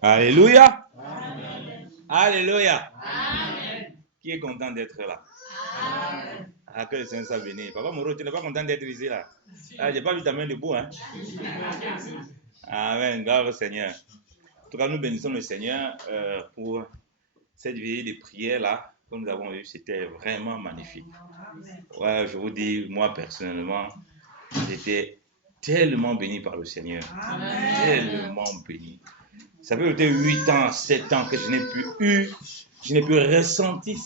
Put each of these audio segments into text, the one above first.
Alléluia. Amen. Alléluia. Amen. Qui est content d'être là? Amen. Ah, que le Seigneur soit béni. Papa Moreau, tu n'es pas content d'être ici là? Ah, j'ai pas vu ta main debout, hein? Amen. Gloire au Seigneur. En tout cas, nous bénissons le Seigneur pour cette veillée de prière là, comme nous avons vu, c'était vraiment magnifique. Ouais, je vous dis, moi personnellement, j'étais tellement béni par le Seigneur. Amen. Tellement béni. Ça fait peut-être 8 ans, 7 ans que je n'ai plus ressenti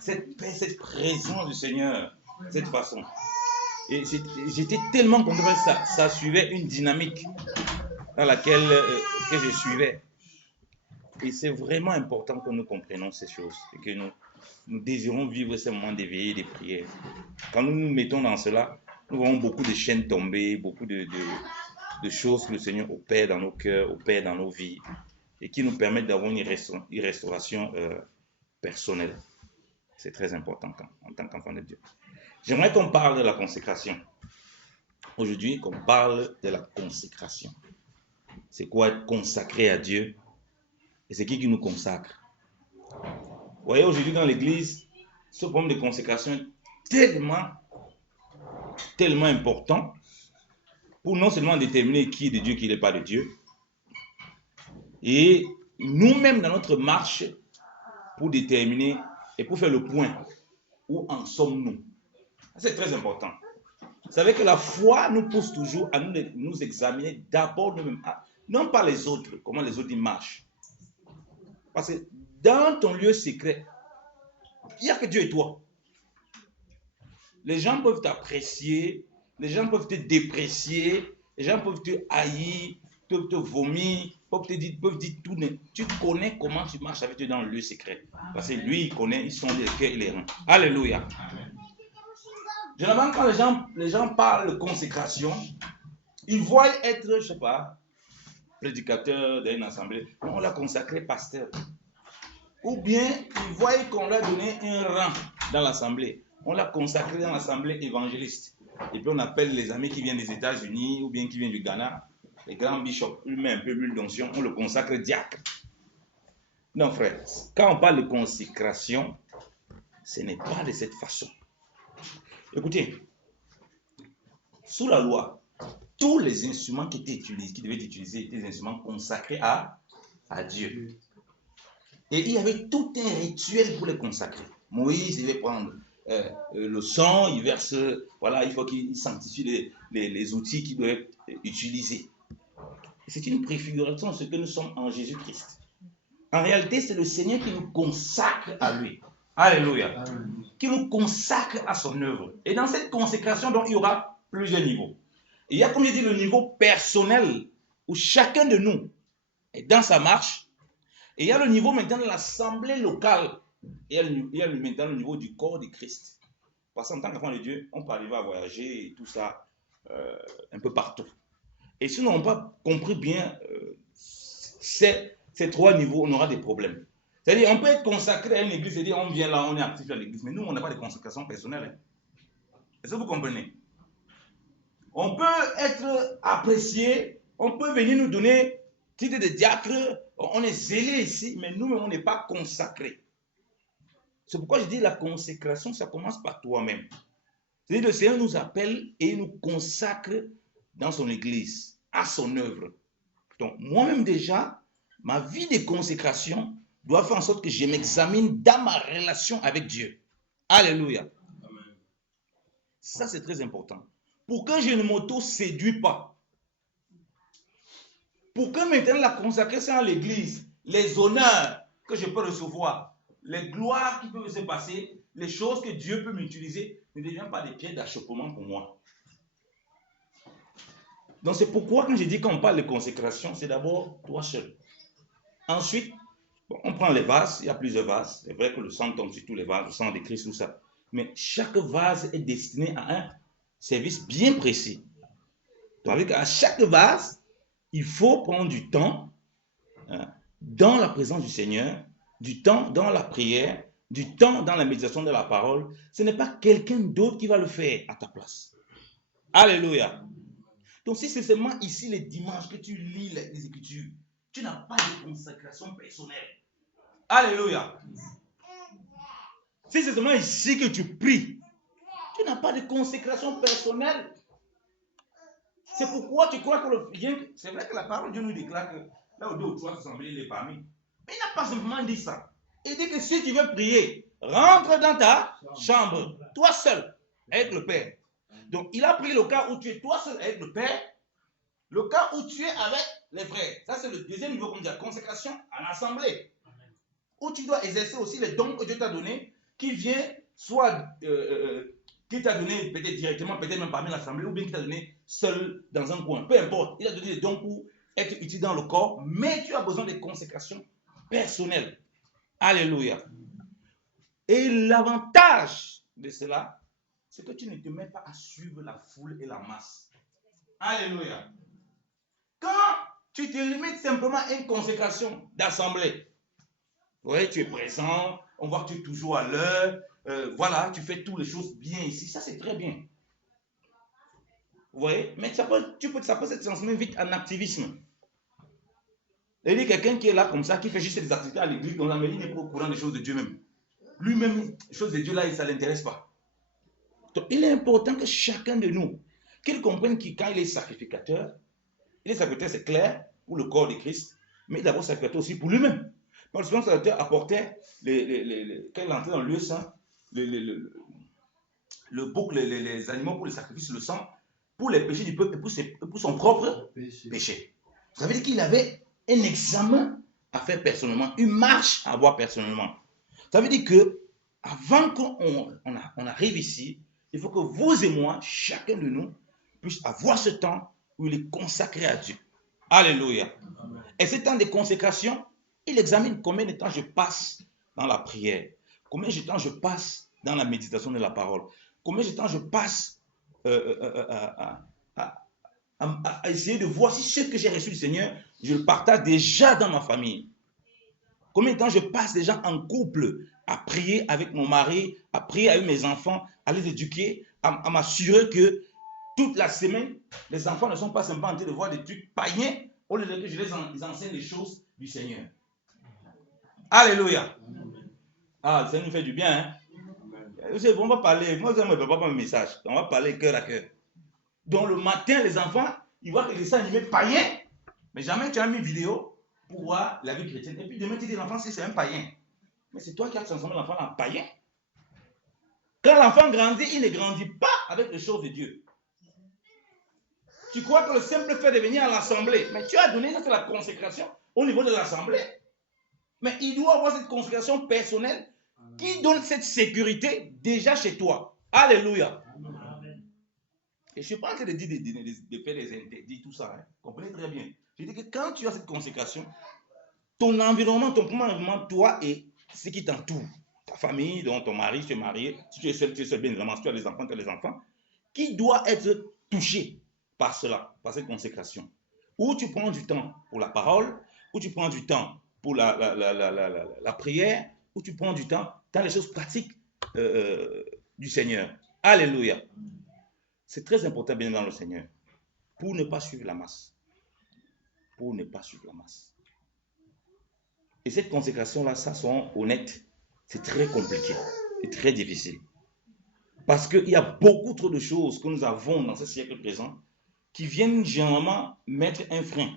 cette paix, cette présence du Seigneur, de cette façon. Et j'étais tellement content que ça suivait une dynamique dans laquelle que je suivais. Et c'est vraiment important que nous comprenions ces choses et que nous désirons vivre ces moments d'éveil et de prière. Quand nous nous mettons dans cela, nous voyons beaucoup de chaînes tomber, beaucoup de choses que le Seigneur opère dans nos cœurs, opère dans nos vies et qui nous permettent d'avoir une restauration personnelle. C'est très important en tant qu'enfant de Dieu. J'aimerais qu'on parle de la consécration. Aujourd'hui, qu'on parle de la consécration. C'est quoi être consacré à Dieu? Et c'est qui nous consacre? Vous voyez, aujourd'hui dans l'église, ce problème de consécration est tellement important pour non seulement déterminer qui est de Dieu, qui n'est pas de Dieu, et nous-mêmes dans notre marche pour déterminer et pour faire le point où en sommes-nous. C'est très important. Vous savez que la foi nous pousse toujours à nous examiner d'abord nous-mêmes, non pas les autres, comment les autres ils marchent. Parce que dans ton lieu secret, il n'y a que Dieu et toi. Les gens peuvent t'apprécier, les gens peuvent te déprécier, les gens peuvent te haïr, peuvent te vomir, peuvent dire tout. Tu connais comment tu marches avec Dieu dans le lieu secret. Parce que lui, il connaît, il sonde les cœurs et les reins. Alléluia. Généralement, quand les gens parlent de consécration, ils voient être, je ne sais pas, prédicateur d'une assemblée. On l'a consacré pasteur. Ou bien, ils voient qu'on l'a donné un rang dans l'assemblée. On l'a consacré dans l'assemblée évangéliste. Et puis on appelle les amis qui viennent des États-Unis ou bien qui viennent du Ghana, les grands bishops, lui met un peu l'huile d'onction, on le consacre diacre. Non frère, quand on parle de consécration, ce n'est pas de cette façon. Écoutez, sous la loi, tous les instruments qui devaient être utilisés étaient des instruments consacrés à Dieu. Et il y avait tout un rituel pour les consacrer. Moïse devait prendre le sang, il verse, voilà, il faut qu'il sanctifie les outils qu'il doit utiliser. C'est une préfiguration de ce que nous sommes en Jésus-Christ. En réalité, c'est le Seigneur qui nous consacre à lui. Alléluia. Amen. Qui nous consacre à son œuvre. Et dans cette consécration, donc, il y aura plusieurs niveaux. Et il y a, comme je dis, le niveau personnel, où chacun de nous est dans sa marche. Et il y a le niveau maintenant de l'assemblée locale. Et il y a maintenant le niveau du corps de Christ. Parce qu'en tant qu'enfant de Dieu, on peut arriver à voyager et tout ça un peu partout. Et si nous n'avons pas compris bien ces 3 niveaux, on aura des problèmes. C'est-à-dire, on peut être consacré à une église, c'est-à-dire, on vient là, on est actif à l'église, mais nous, on n'a pas de consécration personnelle. Est-ce que vous comprenez? On peut être apprécié, on peut venir nous donner titre de diacre, on est zélé ici, mais nous, on n'est pas consacré. C'est pourquoi je dis la consécration, ça commence par toi-même. C'est-à-dire, le Seigneur nous appelle et il nous consacre dans son église, à son œuvre. Donc, moi-même déjà, ma vie de consécration doit faire en sorte que je m'examine dans ma relation avec Dieu. Alléluia. Amen. Ça, c'est très important. Pour que je ne m'auto-séduis pas. Pour que maintenant la consécration à l'église, les honneurs que je peux recevoir, les gloires qui peuvent se passer, les choses que Dieu peut m'utiliser, ne deviennent pas des pierres d'achoppement pour moi. Donc c'est pourquoi quand je dis qu'on parle de consécration, c'est d'abord toi seul. Ensuite, on prend les vases, il y a plusieurs vases. C'est vrai que le sang tombe sur tous les vases, le sang de Christ, tout ça. Mais chaque vase est destiné à un service bien précis. Donc à chaque vase, il faut prendre du temps dans la présence du Seigneur, du temps dans la prière, du temps dans la méditation de la parole. Ce n'est pas quelqu'un d'autre qui va le faire à ta place. Donc si c'est seulement ici les dimanches que tu lis les Écritures, tu n'as pas de consécration personnelle. Alléluia. Si c'est seulement ici que tu pries, tu n'as pas de consécration personnelle. C'est pourquoi tu crois que c'est vrai que la parole de Dieu nous déclare que là où 2 ou 3 sont assemblés, il est parmi. Mais il n'a pas simplement dit ça. Il dit que si tu veux prier, rentre dans ta chambre, toi seul, avec le Père. Donc, il a pris le cas où tu es toi seul avec le Père, le cas où tu es avec les frères. Ça, c'est le deuxième niveau, comme dit, la consécration en assemblée. Où tu dois exercer aussi les dons que Dieu t'a donnés, qui vient soit, qui t'a donné peut-être directement, peut-être même parmi l'assemblée, ou bien qui t'a donné seul dans un coin. Peu importe, il a donné des dons pour être utiles dans le corps, mais tu as besoin de consécration personnelle. Alléluia. Et l'avantage de cela, c'est que tu ne te mets pas à suivre la foule et la masse. Alléluia. Quand tu te limites simplement à une consécration d'assemblée, oui, tu es présent, on voit que tu es toujours à l'heure, voilà, tu fais toutes les choses bien ici, ça c'est très bien. Vous voyez, mais ça peut se transformer vite en activisme. Il y a quelqu'un qui est là comme ça, qui fait juste des activités à l'église, mais il n'est pas au courant des choses de Dieu même. Lui-même, les choses de Dieu là, ça ne l'intéresse pas. Donc, il est important que chacun de nous, qu'il comprenne que quand il est sacrificateur, c'est clair, pour le corps de Christ, mais il est d'abord sacrificateur aussi pour lui-même. Parce que le sacrificateur apportait, quand il entrait dans le lieu saint, le bouc, les animaux pour le sacrifice, le sang, pour les péchés du peuple et pour son propre péché. Ça veut dire qu'il avait un examen à faire personnellement, une marche à avoir personnellement. Ça veut dire que avant qu'on arrive ici, il faut que vous et moi, chacun de nous, puisse avoir ce temps où il est consacré à Dieu. Alléluia. Amen. Et ce temps de consécration, il examine combien de temps je passe dans la prière, combien de temps je passe dans la méditation de la parole, combien de temps je passe à essayer de voir si ce que j'ai reçu du Seigneur, je le partage déjà dans ma famille. Combien de temps je passe déjà en couple à prier avec mon mari, à prier avec mes enfants, à les éduquer, à m'assurer que toute la semaine, les enfants ne sont pas simplement en train de voir des trucs païens, au lieu que je les enseigne les choses du Seigneur. Alléluia. Ah, ça nous fait du bien. Hein? On va parler, moi je ne vais pas mon message, on va parler cœur à cœur. Donc le matin, les enfants, ils voient que les dessins animés païens, mais jamais tu as mis vidéo pour voir la vie chrétienne. Et puis demain, tu dis l'enfant, si c'est un païen. Mais c'est toi qui as transformé l'enfant en païen. Quand l'enfant grandit, il ne grandit pas avec les choses de Dieu. Tu crois que le simple fait de venir à l'assemblée, mais tu as donné ça, c'est la consécration au niveau de l'assemblée. Mais il doit avoir cette consécration personnelle qui donne cette sécurité déjà chez toi. Alléluia. Amen. Et je ne suis pas en train de dire de faire des interdits, tout ça. Hein. Comprenez très bien. Je dis que quand tu as cette consécration, ton environnement, ton premier environnement, toi et ce qui t'entoure, ta famille, donc ton mari, tu es marié, si tu es seul, bien évidemment, si tu as des enfants, tu as des enfants, qui doit être touché par cela, par cette consécration. Ou tu prends du temps pour la parole, ou tu prends du temps pour la prière, ou tu prends du temps dans les choses pratiques du Seigneur. Alléluia. C'est très important, bien dans le Seigneur, pour ne pas suivre la masse. Pour ne pas suivre la masse. Et cette consécration-là, ça, soyons honnêtes, c'est très compliqué et très difficile. Parce qu'il y a beaucoup trop de choses que nous avons dans ce siècle présent qui viennent généralement mettre un frein.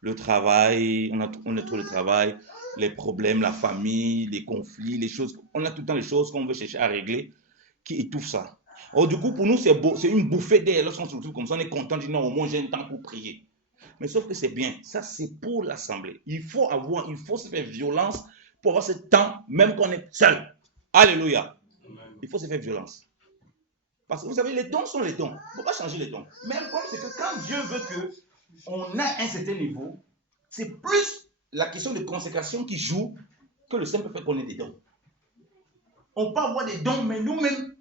Le travail, on a trop de travail, les problèmes, la famille, les conflits, les choses. On a tout le temps les choses qu'on veut chercher à régler qui étouffent ça. Or, du coup, pour nous, c'est une bouffée d'air. Lorsqu'on se retrouve comme ça, on est content de dire non, au moins j'ai un temps pour prier. Mais sauf que c'est bien, ça c'est pour l'assemblée. Il faut se faire violence pour avoir ce temps, même quand on est seul. Alléluia. Il faut se faire violence. Parce que vous savez, les dons sont les dons. Il ne faut pas changer les dons. Mais le problème, c'est que quand Dieu veut qu'on ait un certain niveau, c'est plus la question de consécration qui joue que le simple fait qu'on ait des dons. On peut avoir des dons, mais nous-mêmes,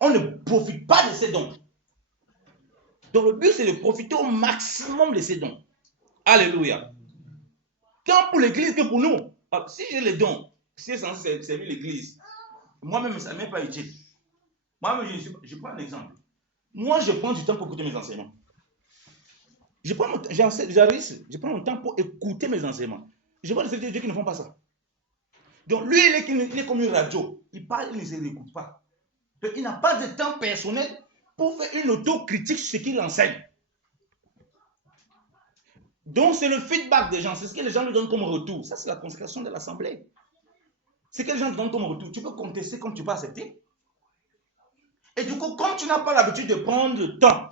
on ne profite pas de ces dons. Donc le but, c'est de profiter au maximum de ces dons. Alléluia. Tant pour l'église que pour nous. Si j'ai les dons, si c'est censé servir l'église, moi-même, ça ne m'est pas utile. Moi-même, je prends un exemple. Moi, je prends du temps pour écouter mes enseignements. Je prends mon temps pour écouter mes enseignements. Je vois des serviteurs de Dieu qui ne font pas ça. Donc lui, il est comme une radio. Il parle, il ne se réécoute pas. Donc il n'a pas de temps personnel pour faire une autocritique sur ce qu'il enseigne. Donc c'est le feedback des gens, c'est ce que les gens lui donnent comme retour. Ça, c'est la consécration de l'assemblée. C'est ce que les gens te donnent comme retour. Tu peux contester comme tu peux accepter. Et du coup, comme tu n'as pas l'habitude de prendre le temps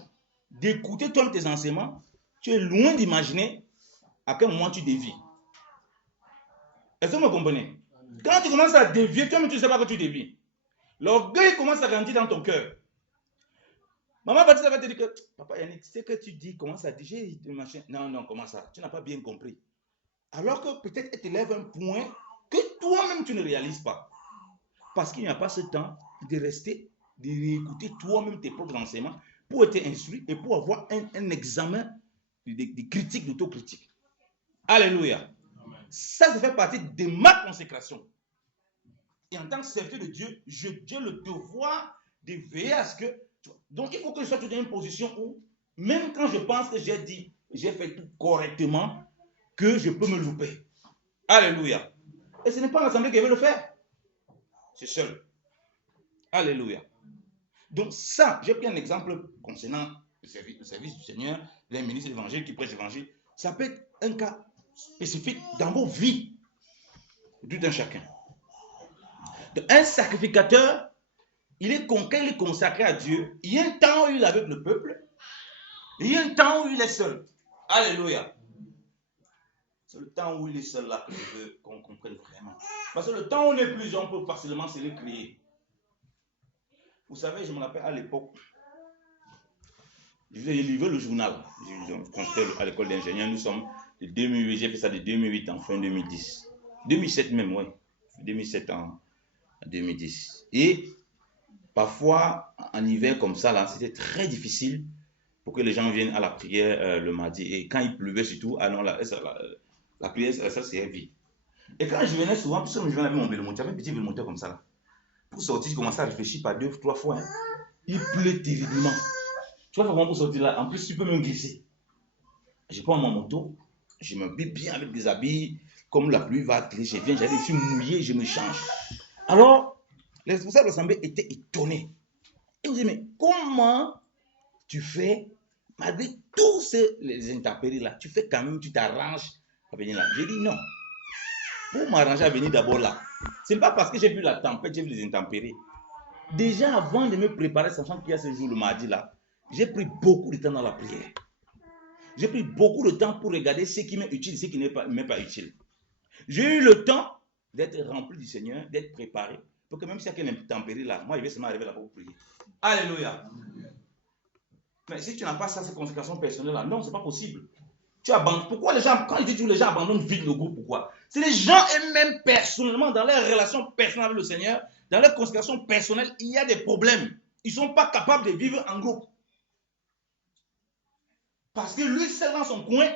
d'écouter toi tes enseignements, tu es loin d'imaginer à quel moment tu dévies. Est-ce que vous me comprenez? Quand tu commences à dévier, toi-même tu ne sais pas que tu dévies. L'orgueil commence à grandir dans ton cœur. Maman Baptiste va te dire que, papa Yannick, tu sais que tu dis, commence à dire, non, comment ça? Tu n'as pas bien compris. Alors que peut-être elle te lève un point que toi-même tu ne réalises pas. Parce qu'il n'y a pas ce temps de rester, de réécouter toi-même tes propres enseignements pour être instruit et pour avoir un examen de critique, d'autocritique. Alléluia. Amen. Ça fait partie de ma consécration. Et en tant que serviteur de Dieu, j'ai le devoir de veiller à ce que... Donc, il faut que je sois dans une position où, même quand je pense que j'ai dit, j'ai fait tout correctement, que je peux me louper. Alléluia. Et ce n'est pas l'assemblée qui veut le faire. C'est seul. Alléluia. Donc ça, j'ai pris un exemple concernant le service du Seigneur, les ministres de l'évangile qui prêchent l'évangile. Ça peut être un cas spécifique dans vos vies, tout un chacun. Donc, un sacrificateur, quand il est consacré à Dieu, il y a un temps où il est avec le peuple, et il y a un temps où il est seul. Alléluia. C'est le temps où il est seul là que je veux qu'on comprenne vraiment. Parce que le temps où on est plusieurs, on peut facilement se le créer. Vous savez, je me rappelle à l'époque, je livré le journal. Quand j'étais à l'école d'ingénieur, nous sommes de 2008, j'ai fait ça de 2008 en fin 2010. 2007 même, oui. 2007 en 2010. Et parfois, en hiver comme ça, là, c'était très difficile pour que les gens viennent à la prière le mardi. Et quand il pleuvait surtout, ah non, la prière, ça c'est vide. Et quand je venais souvent, puisque je venais avec mon vélomoteur, j'avais un petit vélomoteur comme ça là. Pour sortir, je commençais à réfléchir par 2 ou 3 fois. Hein. Il pleut terriblement. Tu vois comment pour sortir là? En plus, tu peux même glisser. Je prends mon moto, je me mets bien avec des habits, comme la pluie va, je viens, j'allais, je suis mouillé, je me change. Alors, les responsables de l'Assemblée étaient étonnés. Ils me disaient, mais comment tu fais, malgré tous les intempéries là, tu fais quand même, tu t'arranges à venir là? J'ai dit non. Pour m'arranger à venir d'abord là, ce n'est pas parce que j'ai vu la tempête, j'ai vu les intempéries. Déjà avant de me préparer, sachant qu'il y a ce jour le mardi là, j'ai pris beaucoup de temps dans la prière. J'ai pris beaucoup de temps pour regarder ce qui m'est utile et ce qui n'est pas utile. J'ai eu le temps d'être rempli du Seigneur, d'être préparé, pour que même s'il y a quelqu'un intempérie là, moi je vais seulement arriver là pour prier. Alléluia. Mais si tu n'as pas ça, cette consécration personnelle là, non, c'est pas possible. Tu abandonnes. Pourquoi les gens, quand ils disent que les gens abandonnent vite le groupe, pourquoi? C'est les gens eux-mêmes personnellement, dans leurs relations personnelles avec le Seigneur, dans leur consécration personnelle, il y a des problèmes. Ils ne sont pas capables de vivre en groupe. Parce que lui seul dans son coin,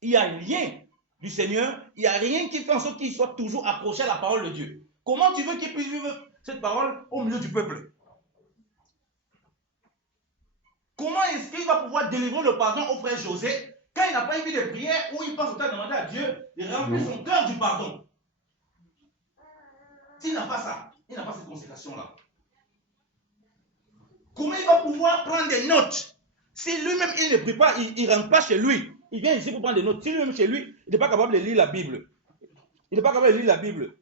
il n'y a rien du Seigneur, il n'y a rien qui fait en sorte qu'il soit toujours accroché à la parole de Dieu. Comment tu veux qu'il puisse vivre cette parole au milieu du peuple? Comment est-ce qu'il va pouvoir délivrer le pardon au frère José quand il n'a pas une vie de prière où il passe son temps à demander à Dieu de remplir son cœur du pardon? S'il n'a pas ça, il n'a pas cette consécration-là. Comment il va pouvoir prendre des notes? Si lui-même il ne prie pas, il ne rentre pas chez lui, il vient ici pour prendre des notes. Si lui-même chez lui, il n'est pas capable de lire la Bible. Il n'est pas capable de lire la Bible.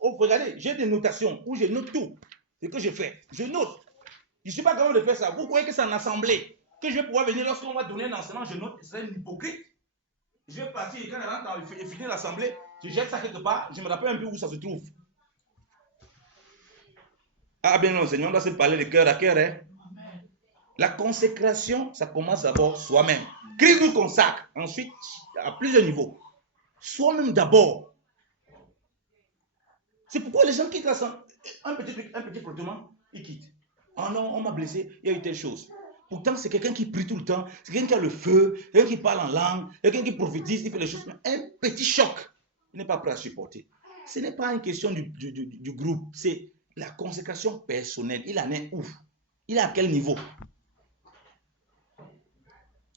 Regardez, j'ai des notations où je note tout. Ce que je fais, je note. Je ne suis pas capable de faire ça. Vous croyez que c'est en assemblée que je vais pouvoir venir lorsqu'on va donner un enseignement, je note, c'est un hypocrite. Je vais partir et quand je rentre et finir l'assemblée, je jette ça quelque part, je me rappelle un peu où ça se trouve. Ah bien non, Seigneur, on doit se parler de cœur à cœur. Hein? La consécration, ça commence d'abord soi-même. Christ nous consacre, ensuite, à plusieurs niveaux. Soi-même d'abord. C'est pourquoi les gens quittent l'assemblée. Un petit frottement, ils quittent. Oh non, on m'a blessé, il y a eu telle chose. Pourtant, c'est quelqu'un qui prie tout le temps, c'est quelqu'un qui a le feu, quelqu'un qui parle en langue, quelqu'un qui prophétise, qui fait les choses. Un petit choc, il n'est pas prêt à supporter. Ce n'est pas une question du groupe, c'est la consécration personnelle. Il en est où? Il est à quel niveau?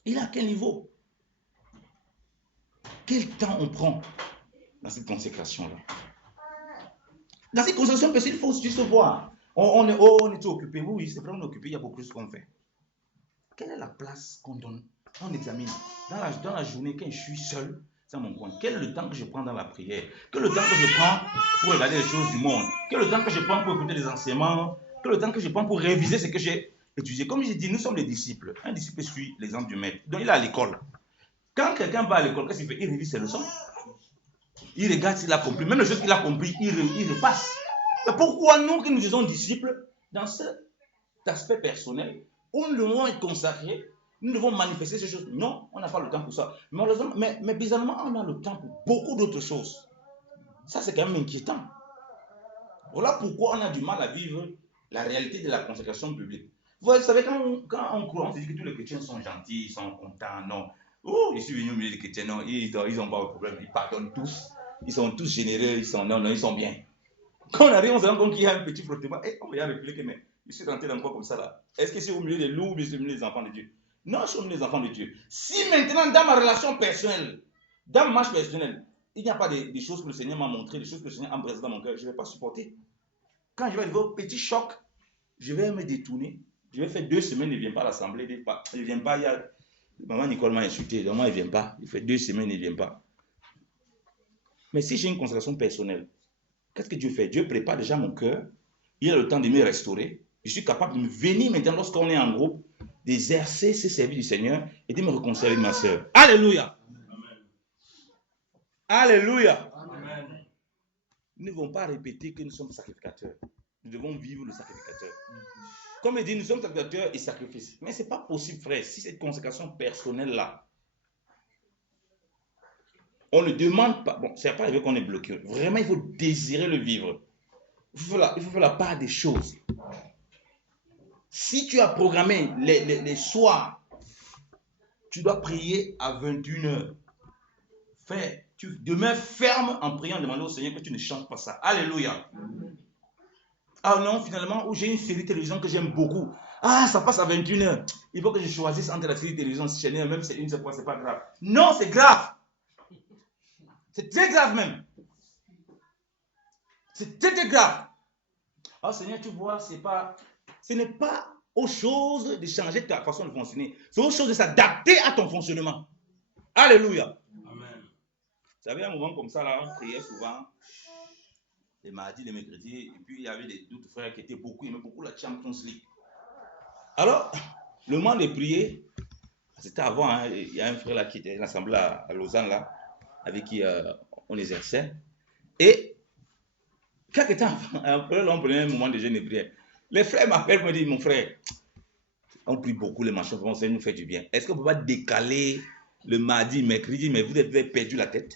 Il est à quel niveau? Quel temps on prend? dans cette consécration-là. Dans cette consécration, parce qu'il faut juste voir. On est occupé. Oui, c'est vrai, on est occupé, il y a beaucoup de choses qu'on fait. Quelle est la place qu'on donne? On examine. Dans la journée, quand je suis seul, c'est mon coin. Quel est le temps que je prends dans la prière? Quel est le temps que je prends pour regarder les choses du monde? Quel est le temps que je prends pour écouter les enseignements? Quel est le temps que je prends pour réviser ce que j'ai étudié? Comme j'ai dit, nous sommes des disciples. Un disciple suit l'exemple du maître. Donc, il est à l'école. Quand quelqu'un va à l'école, qu'est-ce qu'il fait? Il révise ses leçons. Il regarde s'il a compris. Même les choses qu'il a compris, il repasse. Mais pourquoi nous, que nous disons disciples, dans cet aspect personnel, où nous devons être consacrés, nous devons manifester ces choses? Non, on n'a pas le temps pour ça. Mais bizarrement, on a le temps pour beaucoup d'autres choses. Ça, c'est quand même inquiétant. Voilà pourquoi on a du mal à vivre la réalité de la consécration publique. Vous savez, quand on croit, on se dit que tous les chrétiens sont gentils, ils sont contents. Non. Oh, je suis venu au milieu des chrétiens. Non, ils n'ont pas de problème. Ils pardonnent tous. Ils sont tous généreux. Ils sont bien. Quand on arrive, on se rend compte qu'il y a un petit frottement. Et on va y répliquer, mais je suis rentré dans quoi comme ça là? Est-ce que c'est au milieu des loups ou je suis au milieu des enfants de Dieu? Non, je suis au milieu des enfants de Dieu. Si maintenant, dans ma relation personnelle, dans ma marche personnelle, il n'y a pas des choses que le Seigneur m'a montrées, des choses que le Seigneur a embrassées dans mon cœur, je ne vais pas supporter. Quand je vais arriver au petit choc, je vais me détourner. Je vais faire 2 semaines, il ne vient pas à l'assemblée. Il ne vient pas. Maman Nicole m'a insulté. Donc moi, il ne vient pas. Il fait 2 semaines, il ne vient pas. Mais si j'ai une consécration personnelle, qu'est-ce que Dieu fait? Dieu prépare déjà mon cœur. Il a le temps de me restaurer. Je suis capable de me venir maintenant, lorsqu'on est en groupe, d'exercer ce service du Seigneur et de me réconcilier avec ma soeur. Alléluia. Amen. Alléluia. Amen. Nous ne devons pas répéter que nous sommes sacrificateurs. Nous devons vivre le sacrificateur. Comme il dit, nous sommes sacrificateurs et sacrifices. Mais ce n'est pas possible, frère, si cette consécration personnelle-là, on ne demande pas. Bon, c'est pas arrivé qu'on est bloqué. Vraiment, il faut désirer le vivre. Il faut faire la part des choses. Si tu as programmé les soirs, tu dois prier à 21h. Frère, tu demeures ferme en priant, demandant au Seigneur que tu ne changes pas ça. Alléluia. Ah non, finalement, j'ai une série de télévision que j'aime beaucoup. Ah, ça passe à 21h. Il faut que je choisisse entre la série de télévision chaînée, même si c'est une seule fois, c'est pas grave. Non, c'est grave. C'est très grave même. C'est très grave. Ah Seigneur, tu vois, ce n'est pas aux choses de changer ta façon de fonctionner. C'est aux choses de s'adapter à ton fonctionnement. Alléluia. Amen. Vous savez, un moment comme ça, là, on priait souvent les mardis, les mercredis, et puis il y avait d'autres frères qui aimaient beaucoup la Champions League. Alors, le moment de prier, c'était avant, hein, il y a un frère là qui était à l'assemblée à Lausanne, là, avec qui on exerçait. Et quelque temps après, on prenait un moment de jeûne et prière. Les frères m'appellent, me disent, mon frère, on prie beaucoup les machins, ça nous fait du bien. Est-ce qu'on ne peut pas décaler le mardi, mercredi, mais vous avez perdu la tête?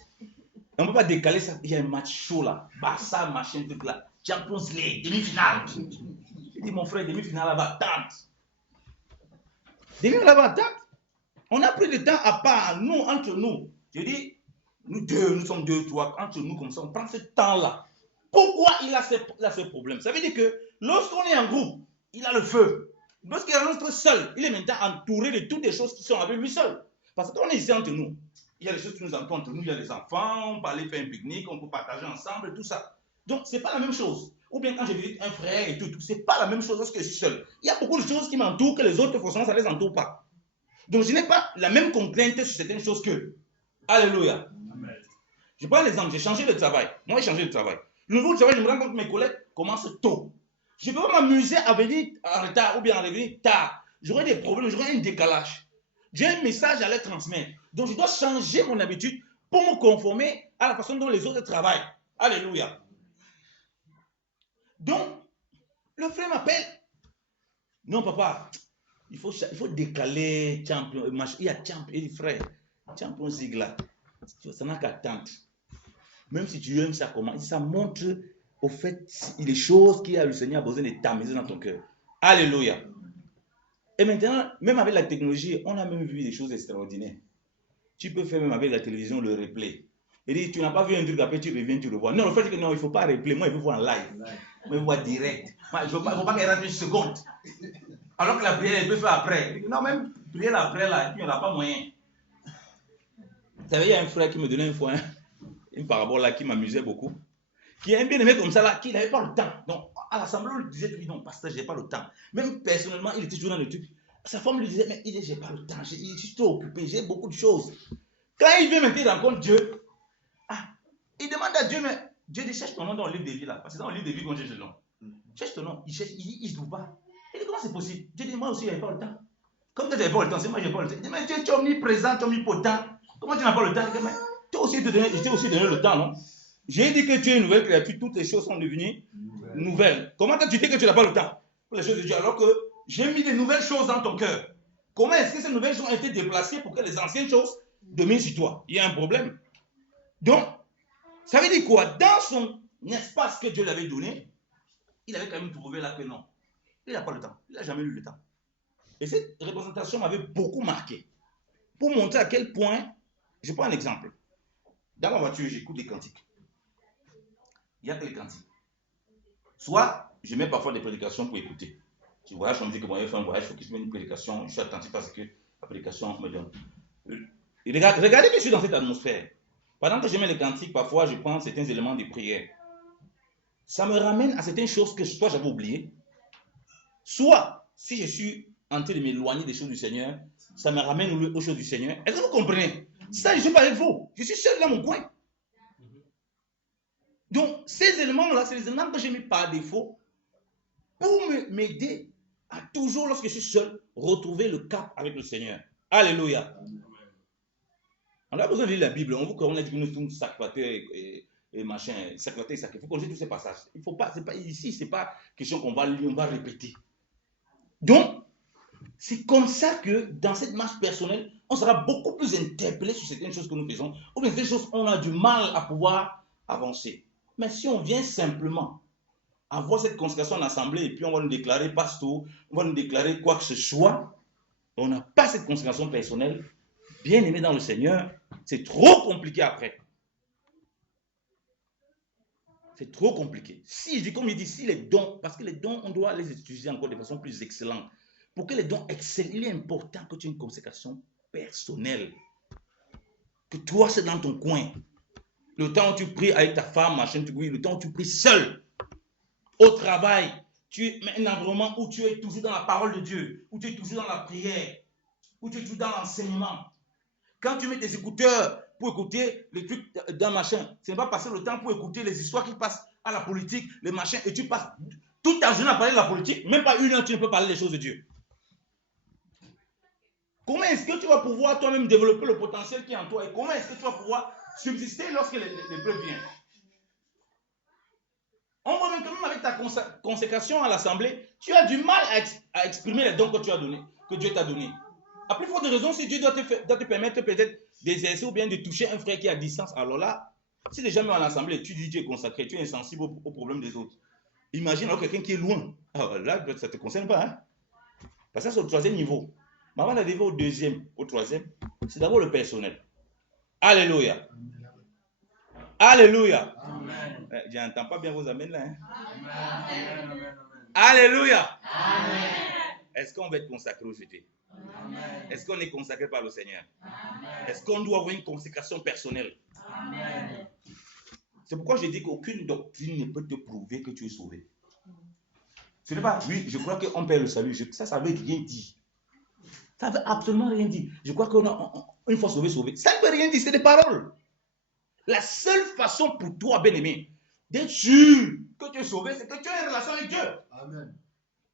On ne peut pas décaler ça. Il y a un match chaud là. Barça, machin, truc là. Champions League, demi-finale. Je dis, mon frère, demi-finale, là va attendre. Demi-finale, va attendre. On a pris le temps à part, nous, entre nous. Je dis, nous sommes 2, 3, entre nous comme ça, on prend ce temps-là. Pourquoi il a ce problème? Ça veut dire que lorsqu'on est en groupe, il a le feu. Lorsqu'il rentre seul, il est maintenant entouré de toutes les choses qui sont avec lui seul. Parce qu'on est ici entre nous. Il y a des choses qui nous entourent entre nous, il y a les enfants, on peut aller faire un pique-nique, on peut partager ensemble, tout ça. Donc, ce n'est pas la même chose. Ou bien quand je visite un frère et tout, ce n'est pas la même chose lorsque je suis seul. Il y a beaucoup de choses qui m'entourent que les autres, forcément, ça ne les entoure pas. Donc, je n'ai pas la même contrainte sur certaines choses qu'eux. Alléluia. Amen. Je prends l'exemple, j'ai changé de travail. Moi, j'ai changé de travail. Le nouveau travail, je me rends compte que mes collègues commencent tôt. Je ne peux pas m'amuser à venir en retard ou bien à revenir tard. J'aurai des problèmes, j'aurai un décalage. J'ai un message à leur transmettre. Donc, je dois changer mon habitude pour me conformer à la façon dont les autres travaillent. Alléluia. Donc, le frère m'appelle. Non, papa, il faut décaler Champions. Il y a Champions, frère. Champions League là. Ça n'a qu'à attendre. Même si tu aimes ça, comment ça montre au fait les choses qu'il a le Seigneur a besoin de t'amuser dans ton cœur. Alléluia. Et maintenant, même avec la technologie, on a même vu des choses extraordinaires. Tu peux faire même avec la télévision le replay. Et dit, tu n'as pas vu un truc, après tu reviens, tu le vois. Non, le fait que non, il ne faut pas replay. Moi, il faut voir en live. Moi, il faut voir direct. Moi, il ne faut pas qu'elle rate une seconde. Alors que la prière, elle peut faire après. Non, même prier après, là, il n'y en a pas moyen. Vous savez, il y a un frère qui me donnait une fois. une parabole là qui m'amusait beaucoup. Qui est un bien-aimé comme ça là, qui n'avait pas le temps. Donc, à l'assemblée, on lui disait, lui, non, pasteur, je n'ai pas le temps. Même personnellement, il était toujours dans le truc. Sa femme lui disait, mais je n'ai pas le temps, je suis trop occupé, j'ai beaucoup de choses. Quand il vient maintenant, il rencontre Dieu, il demande à Dieu, mais Dieu dit, cherche ton nom dans le livre de vie là. Parce que dans le livre de vie, on cherche le nom. Cherche ton nom, il cherche, il ne trouve pas. Il dit, comment c'est possible? Dieu dit, moi aussi, je n'avais pas le temps. Comme tu n'avais pas le temps, c'est moi, je n'ai pas le temps. Il dit, mais Dieu, tu es omniprésent, tu es omnipotent. Comment tu n'as pas le temps? Il dit, mais tu as aussi donné le temps, non? J'ai dit que tu es une nouvelle créature, toutes les choses sont devenues nouvelles. Comment tu dis que tu n'as pas le temps pour les choses de Dieu alors que j'ai mis de nouvelles choses dans ton cœur? Comment est-ce que ces nouvelles choses ont été déplacées pour que les anciennes choses dominent sur toi? Il y a un problème. Donc, ça veut dire quoi? Dans son espace que Dieu lui avait donné, il avait quand même trouvé là que non. Il n'a pas le temps. Il n'a jamais eu le temps. Et cette représentation m'avait beaucoup marqué. Pour montrer à quel point, je prends un exemple. Dans ma voiture, j'écoute des cantiques. Il n'y a que les cantiques. Soit, je mets parfois des prédications pour écouter. Tu voyages, on me dit que bon, il faut un voyage, il faut que je mette une prédication. Je suis attentif parce que la prédication me donne. Regardez que je suis dans cette atmosphère. Pendant que je mets les cantiques, parfois, je prends certains éléments de prière. Ça me ramène à certaines choses que soit j'avais oubliées, soit, si je suis en train de m'éloigner des choses du Seigneur, ça me ramène aux choses du Seigneur. Est-ce que vous comprenez? Ça, je ne suis pas avec vous. Je suis seul dans mon coin. Donc, ces éléments-là, c'est les éléments que j'ai mis par défaut pour m'aider à toujours, lorsque je suis seul, retrouver le cap avec le Seigneur. Alléluia. On a besoin de lire la Bible. On vous qu'on a dit que nous sommes sacratés et machin, sacratés, il faut connaître tous ces passages. Il faut pas, c'est pas ici, c'est pas question qu'on va lire, on va répéter. Donc, c'est comme ça que dans cette marche personnelle, on sera beaucoup plus interpellé sur certaines choses que nous faisons, ou bien certaines choses on a du mal à pouvoir avancer. Mais si on vient simplement avoir cette consécration en assemblée et puis on va nous déclarer pasteur, on va nous déclarer quoi que ce soit, on n'a pas cette consécration personnelle, bien aimé dans le Seigneur, c'est trop compliqué après. C'est trop compliqué. Si, je dis comme il dit, si les dons, parce que les dons, on doit les utiliser encore de façon plus excellente. Pour que les dons excellent, il est important que tu aies une consécration personnelle. Que toi, c'est dans ton coin. Le temps où tu pries avec ta femme, machin, le temps où tu pries seul, au travail, tu mets un environnement où tu es toujours dans la parole de Dieu, où tu es toujours dans la prière, où tu es toujours dans l'enseignement. Quand tu mets tes écouteurs pour écouter les trucs d'un machin, ce n'est pas passer le temps pour écouter les histoires qui passent à la politique, les machins, et tu passes toute ta journée à parler de la politique, même pas une heure, tu ne peux parler des choses de Dieu. Comment est-ce que tu vas pouvoir toi-même développer le potentiel qui est en toi et comment est-ce que tu vas pouvoir subsister lorsque l'épreuve vient? On voit même que même avec ta consécration à l'assemblée, tu as du mal à exprimer les dons que tu as donnés, que Dieu t'a donnés. À plus forte raison, si Dieu doit te permettre peut-être d'exercer ou bien de toucher un frère qui est à distance, alors là, si déjà même en assemblée, tu dis que tu es consacré, tu es insensible aux problèmes des autres. Imagine alors quelqu'un qui est loin. Alors là, ça ne te concerne pas. Hein? Parce que c'est au troisième niveau. Mais avant d'arriver au deuxième, au troisième, c'est d'abord le personnel. Alléluia. Alléluia. Amen. Je n'entends pas bien vos amens là. Hein? Amen. Alléluia. Amen. Est-ce qu'on va être consacré aujourd'hui? Est-ce qu'on est consacré par le Seigneur? Est-ce qu'on doit avoir une consécration personnelle? Amen. C'est pourquoi je dis qu'aucune doctrine ne peut te prouver que tu es sauvé. Ce n'est pas, oui, je crois qu'on perd le salut. Ça ne veut rien dire. Ça ne veut absolument rien dire. Je crois qu'une fois sauvé. Ça ne veut rien dire, c'est des paroles. La seule façon pour toi, bien-aimé, d'être sûr que tu es sauvé, c'est que tu as une relation avec Dieu. Amen.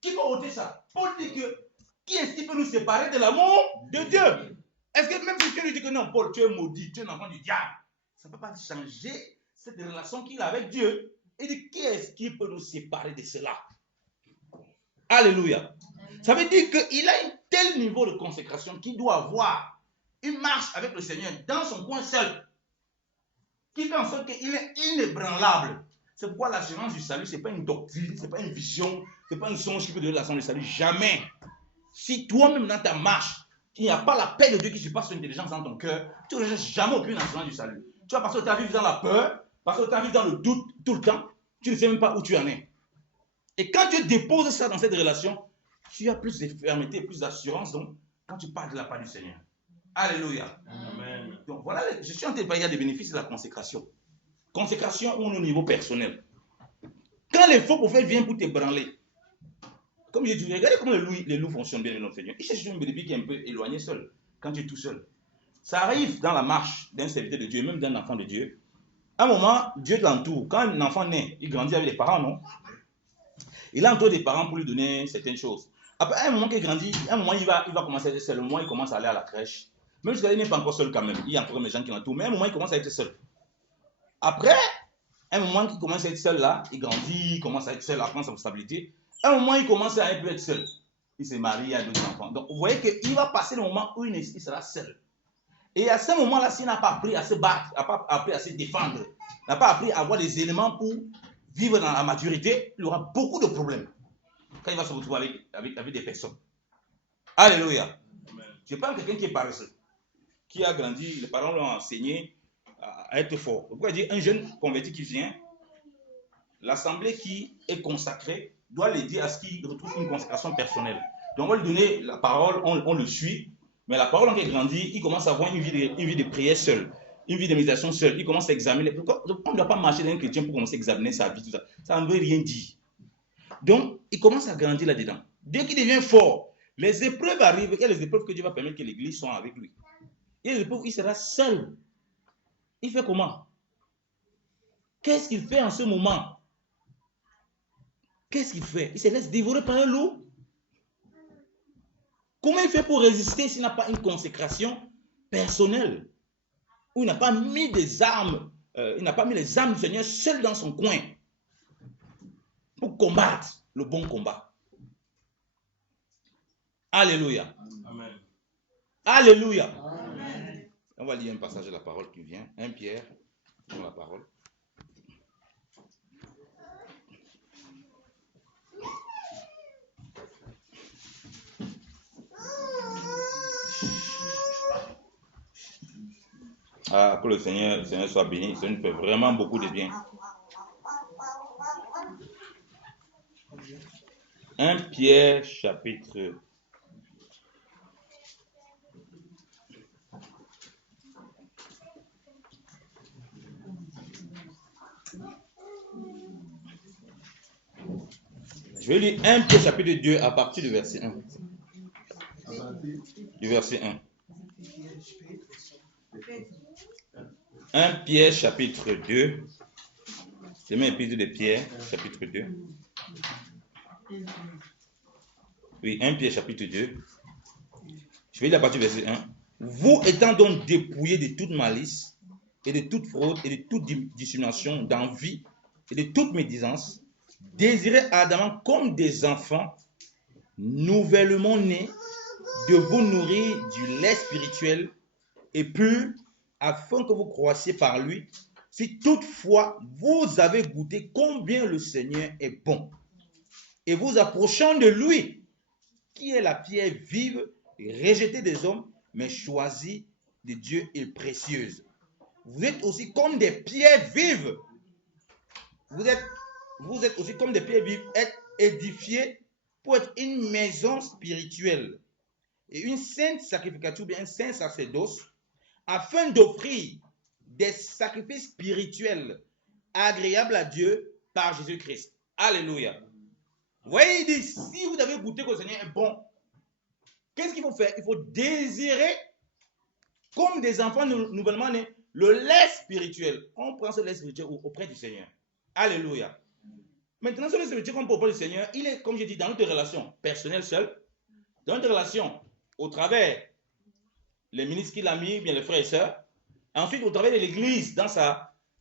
Qui peut ôter ça? Paul dit que qui est-ce qui peut nous séparer de l'amour de Dieu? Est-ce que même si tu lui dis que non, Paul, tu es maudit, tu es un enfant du diable, ça ne peut pas changer cette relation qu'il a avec Dieu. Et dit qui est-ce qui peut nous séparer de cela? Alléluia. Ça veut dire qu'il a un tel niveau de consécration qu'il doit avoir une marche avec le Seigneur dans son coin seul, qui fait en sorte qu'il est inébranlable. C'est pourquoi l'assurance du salut, ce n'est pas une doctrine, ce n'est pas une vision, ce n'est pas un songe qui peut donner l'assurance du salut. Jamais. Si toi-même dans ta marche, il n'y a pas la paix de Dieu qui se passe sur l'intelligence dans ton cœur, tu ne recherches jamais aucune assurance du salut. Tu vas passer ta vie dans la peur, passer ta vie dans le doute tout le temps, tu ne sais même pas où tu en es. Et quand tu déposes ça dans cette relation, tu as plus de fermeté, plus d'assurance donc, quand tu parles de la part du Seigneur. Alléluia. Amen. Donc voilà, je suis en train de parler des bénéfices de la consécration. consécration ou au niveau personnel. Quand les faux prophètes viennent pour te branler, comme j'ai dit, regardez comment les loups fonctionnent bien, notre Seigneur. Ils cherchent une brebis qui est un peu éloignée seule, quand tu es tout seul. Ça arrive dans la marche d'un serviteur de Dieu, même d'un enfant de Dieu. À un moment, Dieu l'entoure. Quand un enfant naît, il grandit avec les parents, non? Il entoure des parents pour lui donner certaines choses. Après, à un moment qu'il grandit, à un moment, il va commencer à être seul. Un moment, il commence à aller à la crèche. Même si il n'est pas encore seul quand même. Il y a encore des gens qui l'entourent. Mais à un moment, il commence à être seul. Après, à un moment qu'il commence à être seul là, il grandit, il commence à être seul, à prendre sa responsabilité. À un moment, il commence à être seul. Il se marie, il a d'autres enfants. Donc, vous voyez qu'il va passer le moment où il sera seul. Et à ce moment-là, s'il n'a pas appris à se battre, n'a pas appris à se défendre, n'a pas appris à avoir les éléments pour vivre dans la maturité, il aura beaucoup de problèmes quand il va se retrouver avec des personnes. Alléluia. Amen. Je parle de quelqu'un qui est paresseux, qui a grandi, les parents l'ont enseigné à être fort. Pourquoi dire un jeune converti qui vient, l'assemblée qui est consacrée doit l'aider à ce qu'il retrouve une consécration personnelle. Donc on va lui donner la parole, on le suit. Mais la parole, quand il grandit, il commence à avoir une vie de prière seule, une vie de méditation seule. Il commence à examiner. Pourquoi on ne doit pas marcher dans un chrétien pour commencer à examiner sa vie, tout ça. Ça ne veut rien dire. Donc, il commence à grandir là-dedans. Dès qu'il devient fort, les épreuves arrivent. Il y a les épreuves que Dieu va permettre que l'église soit avec lui. Il y a les épreuves où il sera seul. Il fait comment? Qu'est-ce qu'il fait en ce moment? Qu'est-ce qu'il fait? Il se laisse dévorer par un loup? Comment il fait pour résister s'il n'a pas une consécration personnelle? Où il n'a pas mis des armes, il n'a pas mis les armes du Seigneur seul dans son coin pour combattre le bon combat. Alléluia. Amen. Alléluia. Amen. On va lire un passage de la parole qui vient. 1 Pierre, dans la parole. Ah, que le Seigneur soit béni. Ça nous fait vraiment beaucoup de bien. 1 Pierre, chapitre 1. Je vais lire 1 Pierre, chapitre 2, à partir du verset 1. Du verset 1. 1 Pierre, chapitre 2. C'est même épître de Pierre, chapitre 2. Oui, 1 Pierre, chapitre 2. Je vais lire à partir du verset 1. Vous étant donc dépouillés de toute malice, et de toute fraude, et de toute dissimulation, d'envie, et de toute médisance, désirez ardemment comme des enfants, nouvellement nés, de vous nourrir du lait spirituel et pur, afin que vous croissiez par lui, si toutefois vous avez goûté combien le Seigneur est bon, et vous approchant de lui, qui est la pierre vive, rejetée des hommes, mais choisie de Dieu et précieuse. Vous êtes aussi comme des pierres vives. Vous êtes aussi comme des pierres vives, être édifiés pour être une maison spirituelle et une sainte sacrificature, bien un saint sacerdoce, afin d'offrir des sacrifices spirituels agréables à Dieu par Jésus-Christ. Alléluia. Vous voyez, il dit, si vous avez goûté que le Seigneur est bon, qu'est-ce qu'il faut faire? Il faut désirer, comme des enfants nouvellement nés, le lait spirituel. On prend ce lait spirituel auprès du Seigneur. Alléluia. Maintenant, ce lait spirituel qu'on prend auprès du Seigneur, il est, comme j'ai dit, dans notre relation personnelle seule, dans notre relation au travers les ministres qu'il a mis, bien les frères et sœurs, ensuite au travers de l'église dans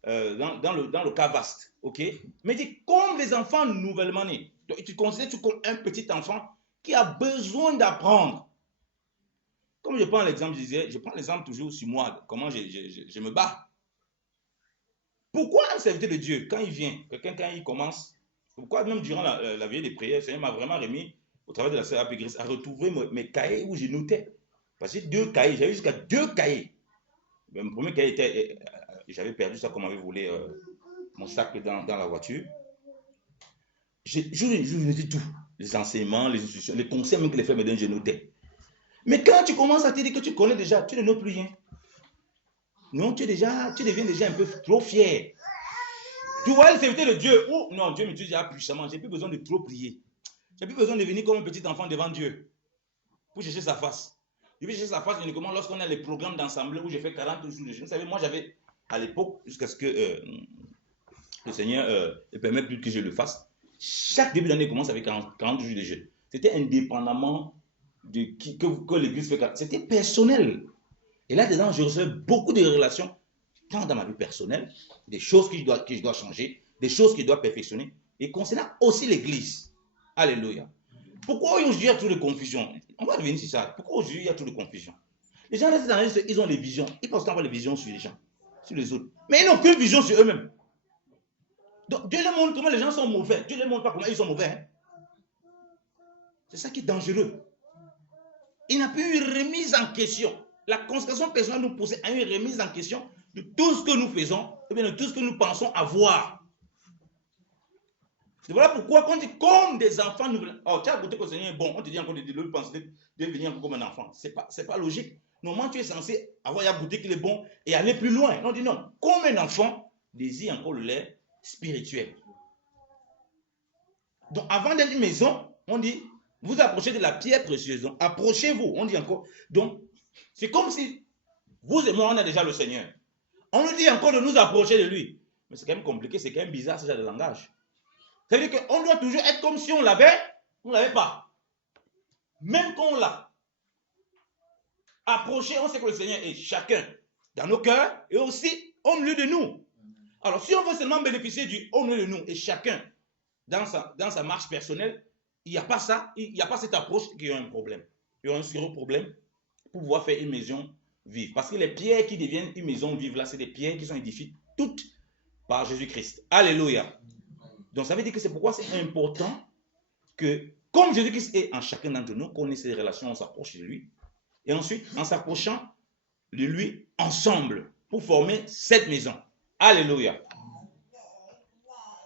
le cas vaste. Ok? Mais dit, comme des enfants nouvellement nés. Donc, tu considères tout comme un petit enfant qui a besoin d'apprendre. Comme je prends l'exemple, je prends l'exemple toujours sur moi, comment je me bats. Pourquoi un serviteur de Dieu, quand il vient, quelqu'un quand il commence, pourquoi même durant la veille des prières, le Seigneur m'a vraiment remis, au travers de la sœur Apégris, à retrouver mes cahiers où je notais. Parce que 2 cahiers, j'avais jusqu'à 2 cahiers. Mon premier cahier était, j'avais perdu ça comme on avait volé mon sac dans la voiture. Je notais tout, les enseignements, les instructions, les conseils même que les frères me donnent, je notais. Mais quand tu commences à te dire que tu connais déjà, tu ne notes plus rien. Non, tu deviens déjà un peu trop fier. Tu vois le serviteur de Dieu. Oh, non, Dieu m'utilise puissamment. Je n'ai plus besoin de trop prier. Je n'ai plus besoin de venir comme un petit enfant devant Dieu pour chercher sa face. Je vais chercher sa face uniquement lorsqu'on a les programmes d'ensemble où j'ai fait 40 jours de jeûne. Vous savez, moi j'avais à l'époque, jusqu'à ce que le Seigneur ne permette plus que je le fasse, chaque début d'année commence avec 40 jours de jeûne. C'était indépendamment de que l'église fait. C'était personnel. Et là-dedans, je recevais beaucoup de relations, tant dans ma vie personnelle, des choses que je dois changer, des choses que je dois perfectionner, et concernant aussi l'église. Alléluia. Pourquoi aujourd'hui il y a trop de confusion? On va revenir sur ça. Pourquoi aujourd'hui il y a trop de confusion? Les gens restent dans la liste, ils ont les visions. Ils pensent avoir les visions sur les gens, sur les autres. Mais ils n'ont qu'une vision sur eux-mêmes. Donc Dieu leur montre comment les gens sont mauvais. Dieu ne leur montre pas comment ils sont mauvais. Hein? C'est ça qui est dangereux. Il n'a plus eu une remise en question. La consécration personnelle nous pousse à une remise en question de tout ce que nous faisons, ou bien de tout ce que nous pensons avoir. C'est voilà pourquoi quand on dit comme des enfants, nous... oh, tu as goûté que le Seigneur est bon, on te dit encore de penser de devenir encore comme un enfant. C'est pas logique. Normalement, tu es censé avoir goûté qu'il est bon et aller plus loin. On dit non, comme un enfant désire encore le lait spirituel. Donc, avant d'être une maison, on dit, vous approchez de la pierre précieuse. Donc, approchez-vous, on dit encore. Donc, c'est comme si vous et moi, on a déjà le Seigneur. On nous dit encore de nous approcher de lui. Mais c'est quand même compliqué, c'est quand même bizarre ce genre de langage. C'est-à-dire qu'on doit toujours être comme si on l'avait pas. Même quand on l'a approché, on sait que le Seigneur est chacun dans nos cœurs et aussi au milieu de nous. Alors, si on veut seulement bénéficier du au milieu de nous et chacun dans sa marche personnelle, il n'y a pas ça, il n'y a pas cette approche qui a un problème. Il y a un sérieux problème pour pouvoir faire une maison vive. Parce que les pierres qui deviennent une maison vive, là, c'est des pierres qui sont édifiées toutes par Jésus-Christ. Alléluia. Donc, ça veut dire que c'est pourquoi c'est important que, comme Jésus-Christ est en chacun d'entre nous, qu'on ait ces relations, on s'approche de lui. Et ensuite, en s'approchant de lui ensemble pour former cette maison. Alléluia.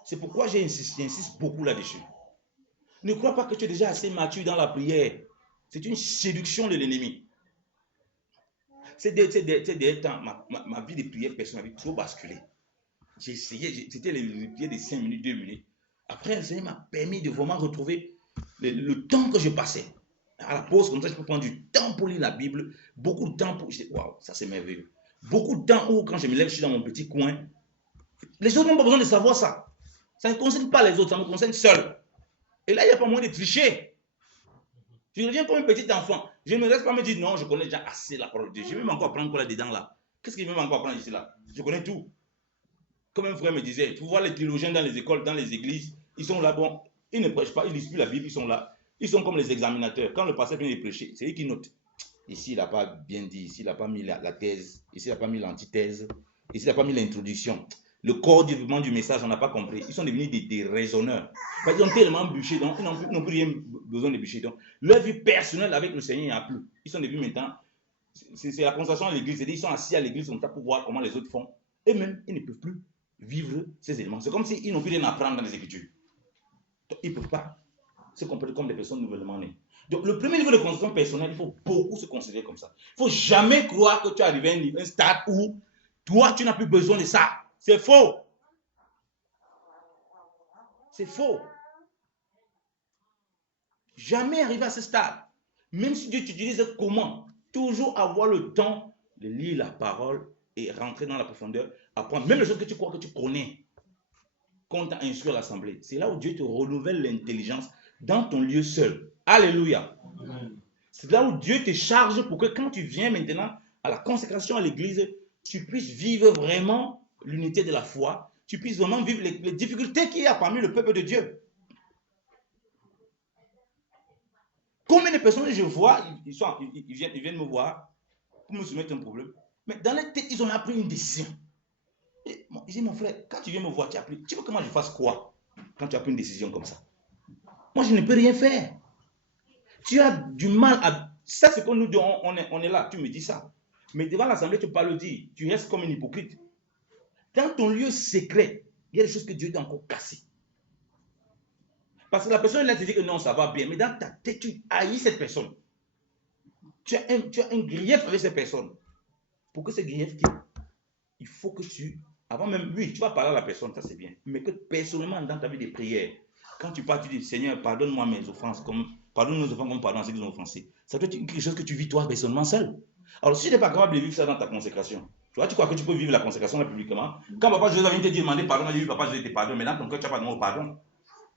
C'est pourquoi j'insiste beaucoup là-dessus. Ne crois pas que tu es déjà assez mature dans la prière. C'est une séduction de l'ennemi. Ces derniers temps, ma vie de prière personnelle avait trop basculé. J'ai essayé, c'était les prières de 5 minutes, 2 minutes. Après, le Seigneur m'a permis de vraiment retrouver le temps que je passais. À la pause, comme ça, je peux prendre du temps pour lire la Bible, beaucoup de temps pour... Waouh, ça c'est merveilleux. Beaucoup de temps où, quand je me lève, je suis dans mon petit coin. Les autres n'ont pas besoin de savoir ça. Ça ne concerne pas les autres, ça me concerne seul. Et là, il n'y a pas moyen de tricher. Je reviens comme un petit enfant. Je ne reste pas me dire non, je connais déjà assez la parole de Dieu. Je vais même encore apprendre quoi là-dedans là. Qu'est-ce qu'il veut encore apprendre ici là? Je connais tout. Comme un frère me disait, tu vois les théologiens dans les écoles, dans les églises, ils sont là, bon, ils ne prêchent pas, ils ne lisent plus la Bible, ils sont là. Ils sont comme les examinateurs. Quand le pasteur vient de prêcher, c'est lui qui note. Ici, il n'a pas bien dit, ici, il n'a pas mis la thèse, ici, il n'a pas mis l'antithèse, ici, il n'a pas mis l'introduction. Le corps du message, on n'a pas compris. Ils sont devenus des raisonneurs. Ils ont tellement bûché, donc ils n'ont plus rien besoin de bûcher. Donc, leur vie personnelle avec le Seigneur, il n'y a plus. Ils sont devenus maintenant, c'est la conversation à l'église. C'est-à-dire, ils sont assis à l'église comme ça pour voir comment les autres font. Et même, ils ne peuvent plus vivre ces éléments. C'est comme s'ils n'ont plus rien à apprendre dans les Écritures. Donc, ils ne peuvent pas se comporter comme des personnes nouvellement nées. Donc, le premier niveau de construction personnelle, il faut beaucoup se considérer comme ça. Il ne faut jamais croire que tu es arrivé à un stade où toi, tu n'as plus besoin de ça. C'est faux. C'est faux. Jamais arriver à ce stade. Même si Dieu t'utilise comment, toujours avoir le temps de lire la parole et rentrer dans la profondeur, apprendre même les choses que tu crois que tu connais, qu'on t'a instruit à l'assemblée. C'est là où Dieu te renouvelle l'intelligence dans ton lieu seul. Alléluia. C'est là où Dieu te charge pour que quand tu viens maintenant à la consécration à l'église, tu puisses vivre vraiment l'unité de la foi, tu puisses vraiment vivre les difficultés qu'il y a parmi le peuple de Dieu. Combien de personnes je vois, ils viennent me voir pour me soumettre un problème, mais dans leur tête, ils ont pris une décision. Et moi, je dis, mon frère, quand tu viens me voir, tu veux que moi je fasse quoi quand tu as pris une décision comme ça? Moi, je ne peux rien faire. Tu as du mal à... Ça, c'est qu'on nous dit, on est là, tu me dis ça. Mais devant l'assemblée, tu ne peux pas le dire. Tu restes comme un hypocrite. Dans ton lieu secret, il y a des choses que Dieu doit encore casser. Parce que la personne, elle te dit que non, ça va bien. Mais dans ta tête, tu haïs cette personne. Tu as un grief avec cette personne. Pour que ce grief quitte, il faut que tu Avant même, oui, tu vas parler à la personne, ça c'est bien. Mais que personnellement, dans ta vie de prière, quand tu pars, tu dis, Seigneur, pardonne-moi mes offenses, pardonne nos offenses comme pardonne à ceux qui nous ont offensés. Ça doit être quelque chose que tu vis toi personnellement seul. Alors, si tu n'es pas capable de vivre ça dans ta consécration, tu crois que tu peux vivre la consécration là publiquement? Quand papa Jésus vient te dire, demander pardon, il dit, papa Jésus te pardonne, mais dans ton cœur, tu n'as pas demandé pardon.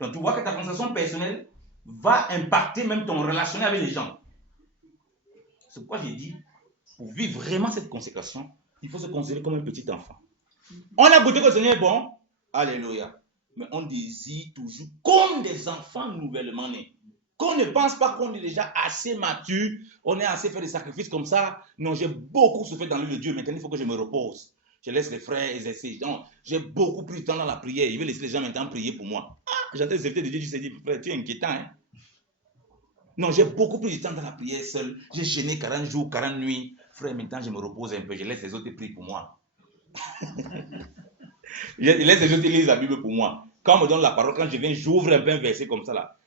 Donc, tu vois que ta consécration personnelle va impacter même ton relationnel avec les gens. C'est pourquoi j'ai dit, pour vivre vraiment cette consécration, il faut se considérer comme un petit enfant. On a goûté que le Seigneur est bon. Alléluia. Mais on désire toujours comme des enfants nouvellement nés. Qu'on ne pense pas qu'on est déjà assez mature, on est assez fait des sacrifices comme ça. Non, j'ai beaucoup souffert dans l'œuvre de Dieu. Maintenant, il faut que je me repose. Je laisse les frères exercer. Non, j'ai beaucoup pris de temps dans la prière. Je vais laisser les gens maintenant prier pour moi. J'entends les invités de Dieu, je dis, frère, tu es inquiétant. Hein? Non, j'ai beaucoup pris de temps dans la prière seul. J'ai gêné 40 jours, 40 nuits. Frère, maintenant, je me repose un peu. Je laisse les autres prier pour moi. Je laisse les autres lire la Bible pour moi. Quand on me donne la parole, quand je viens, j'ouvre un peu un verset comme ça là.